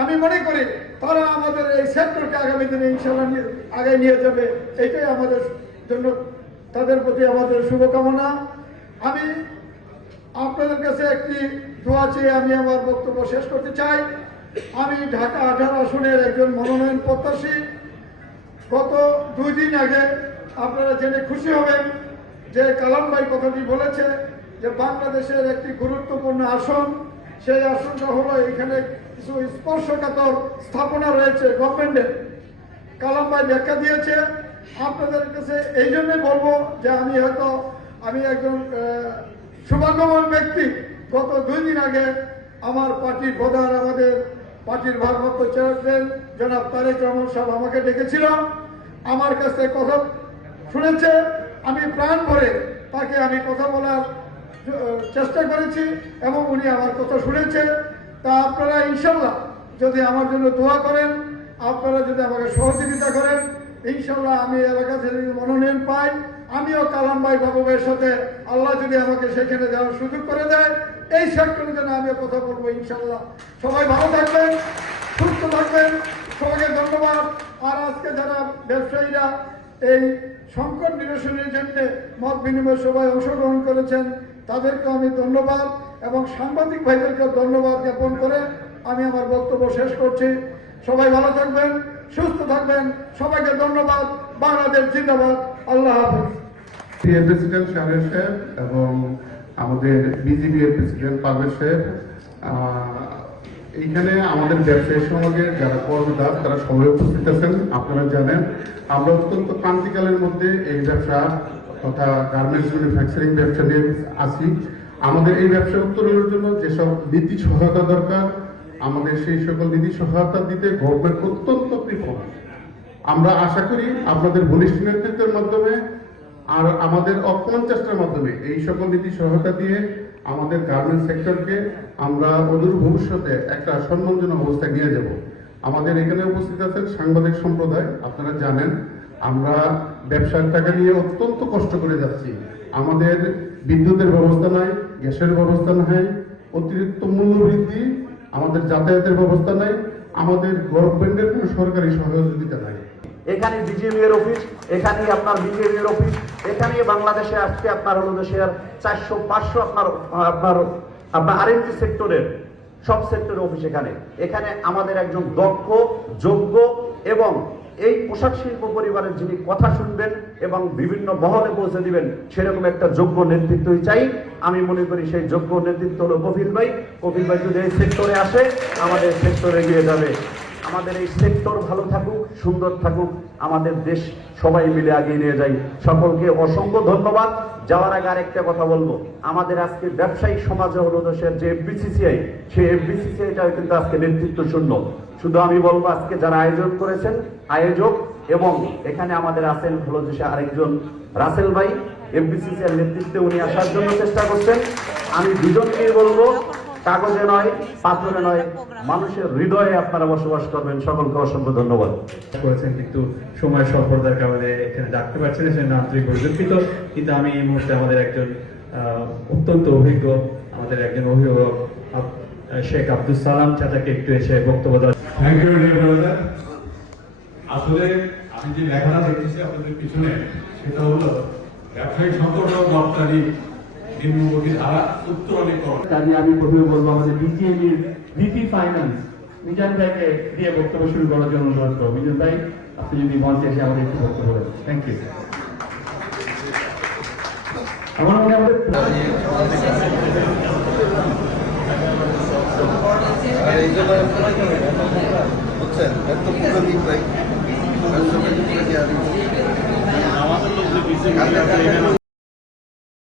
আমি মনে করি তারা আমাদের এই সেক্টরকে আগামী দিনে ইনশাআল্লাহ আগে নিয়ে যাবে, এটাই আমাদের জন্য তাদের প্রতি আমাদের শুভকামনা। আমি আপনাদের কাছে একটি দোয়া চেয়ে আমি আমার বক্তব্য শেষ করতে চাই। আমি ঢাকা 18 আসনের একজন মনোনয়ন প্রত্যাশী। গত 2 দিন আগে আপনারা জেনে খুশি হবেন যে কালাম ভাই কথাটি বলেছে যে বাংলাদেশের একটি গুরুত্বপূর্ণ আসন, সেই আসনটা হলো এখানে কিছু স্পর্শকাতর স্থাপনা রয়েছে গভর্নমেন্টের। কালাম ভাই ব্যাখ্যা দিয়েছে, আপনাদের কাছে এই জন্যই বলবো যে আমি একজন সৌভাগ্যবান ব্যক্তি। গত 2 দিন আগে আমার পার্টির প্রধান, আমাদের পার্টির ভারপ্রাপ্ত চেয়ারম্যান জনাব তারেক রহমান সাহেব আমাকে ডেকেছিল, আমার কাছে কথা শুনেছে, আমি প্রাণ ভরে তাকে আমি কথা বলার চেষ্টা করেছি এবং উনি আমার কথা শুনেছে। তা আপনারা ইনশাল্লাহ যদি আমার জন্য দোয়া করেন, আপনারা যদি আমাকে সহযোগিতা করেন, ইনশাল্লাহ আমি এলাকা থেকে মনোনয়ন পাই, আমিও কালাম ভাই, বাবু ভাইয়ের সাথে আল্লাহ যদি আমাকে সেখানে যাওয়ার সুযোগ করে দেয়, এই সেক্টরের জন্য আমি কথা বলবো ইনশাল্লাহ। সবাই ভালো থাকবেন, সুস্থ থাকবেন, সবাইকে ধন্যবাদ। আর আজকে যারা ব্যবসায়ীরা এই সংকট নিরসনের জন্য মত বিনিময় সভায় অংশগ্রহণ করেছেন তাদেরকে আমি ধন্যবাদ এবং সাংবাদিক ভাইদেরকে ধন্যবাদ জ্ঞাপন করে আমি আমার বক্তব্য শেষ করছি। সবাই ভালো থাকবেন, সুস্থ থাকবেন, সবাইকে ধন্যবাদ। বাংলাদেশ জিন্দাবাদ। আল্লাহ হাফেজ। প্রেসিডেন্ট শাহরিয়ার সাহেব এবং আমাদের বিজিবি এর প্রেসিডেন্ট পারভেজ সাহেব, এইখানে আমাদের ব্যবসায়ী সমাজের যারা কর্মদার তারা সবাই উপস্থিত আছেন। আপনারা জানেন আমরা অত্যন্ত ক্রান্তিকালের মধ্যে এই ব্যবসা তথা গার্মেন্টস ম্যানুফ্যাকচারিং ব্যবসা নিয়ে আছি। আমাদের এই ব্যবসা উত্তরণের জন্য যেসব নীতি সহায়তা দরকার, আমাদের সেই সকল নীতি সহায়তা দিতে গভর্নমেন্ট অত্যন্ত কৃপণ। আমরা আশা করি আপনাদের বলিষ্ঠ নেতৃত্বের মাধ্যমে আর আমাদের অক্লান্ত চেষ্টার মাধ্যমে এই সকল নীতি সহায়তা দিয়ে আমাদের গার্মেন্টস সেক্টরকে আমরা অদূর ভবিষ্যতে একটা সম্মানজনক অবস্থায় নিয়ে যাব। আমাদের এখানে উপস্থিত আছেন সাংবাদিক সম্প্রদায়। আপনারা জানেন আমরা ব্যবসার টাকা নিয়ে অত্যন্ত কষ্ট করে যাচ্ছি। আমাদের বিদ্যুতের ব্যবস্থা নাই, গ্যাসের ব্যবস্থা নাই, অতিরিক্ত মূল্য বৃদ্ধি, আমাদের যাতায়াতের ব্যবস্থা নাই, আমাদের গভর্নমেন্টের কোনো সরকারি সহযোগিতা নাই। এখানে বিজেপি এর অফিস, এখানেই আপনার বিজেপি এর অফিস, এখানেই বাংলাদেশে আজকে আপনার হলো দেশের 400-500 আপনার আরএনজি সেক্টরের সব সেক্টরের অফিস এখানে আমাদের একজন দক্ষ, যোগ্য এবং এই পোশাক শিল্প পরিবারের যিনি কথা শুনবেন এবং বিভিন্ন মহলে পৌঁছে দিবেন সেরকম একটা যোগ্য নেতৃত্বই চাই। আমি মনে করি সেই যোগ্য নেতৃত্ব হলো কপিল ভাই। কপিল ভাই যদি এই সেক্টরে আসে আমাদের সেক্টরে এগিয়ে যাবে। আমাদের এই সেক্টর ভালো থাকুক, সুন্দর থাকুক, আমাদের দেশ সবাই মিলে এগিয়ে নিয়ে যাই। সকলকে অসংখ্য ধন্যবাদ। যাওয়ার আগে আরেকটা কথা বলবো, আমাদের আজকে ব্যবসায়িক সমাজে হলো দেশের যে এফবিসিসিআই, সেই এফবিসিসিআইটা কিন্তু আজকে নেতৃত্ব শূন্য। শুধু আমি বলবো আজকে যারা আয়োজন করেছেন, আয়োজক এবং এখানে আমাদের আছেন হলো দেশে আরেকজন রাসেল ভাই, এফবিসিসিআই নেতৃত্বে উনি আসার জন্য চেষ্টা করছেন। আমি দুজনকেই বলবো কাগজে নয়, পাথরে নয়, মানুষের হৃদয়ে আপনারা বসবাস করবেন। সকলকে অসংখ্য ধন্যবাদ। করেছেন কিন্তু সময় স্বল্পতার কারণে এখানে ডাকতে পারছেন না, সেজন্য আন্তরিক দুঃখিত। কিন্তু আমি এই মুহূর্তে আমাদের একজন অত্যন্ত অভিজ্ঞ আমাদের একজন অভিভাবক শেখ আব্দুল সালাম চাচাকে একটু এসে বক্তব্য দেওয়া। Thank you brother. আসলে আমি যে লেখাটা দেখেছি আপনাদের পিছনে, সেটা হলো ব্যবসায়িক সংকট ও রপ্তানি নিম্নমুখী ধারা উত্তরণীকরণ। কাজে আমি প্রথমে বলবো আমাদের বিজিএমির ভিপি ফাইন্যান্স মিজান ভাইকে দিয়ে বক্তব্য শুরু করার জন্য অনুরোধ করবো। মিজান ভাই, আপনি যদি মঞ্চে এসে আমাদের একটু বক্তব্য দেন। Thank you. আমার মনে হয় আমাদের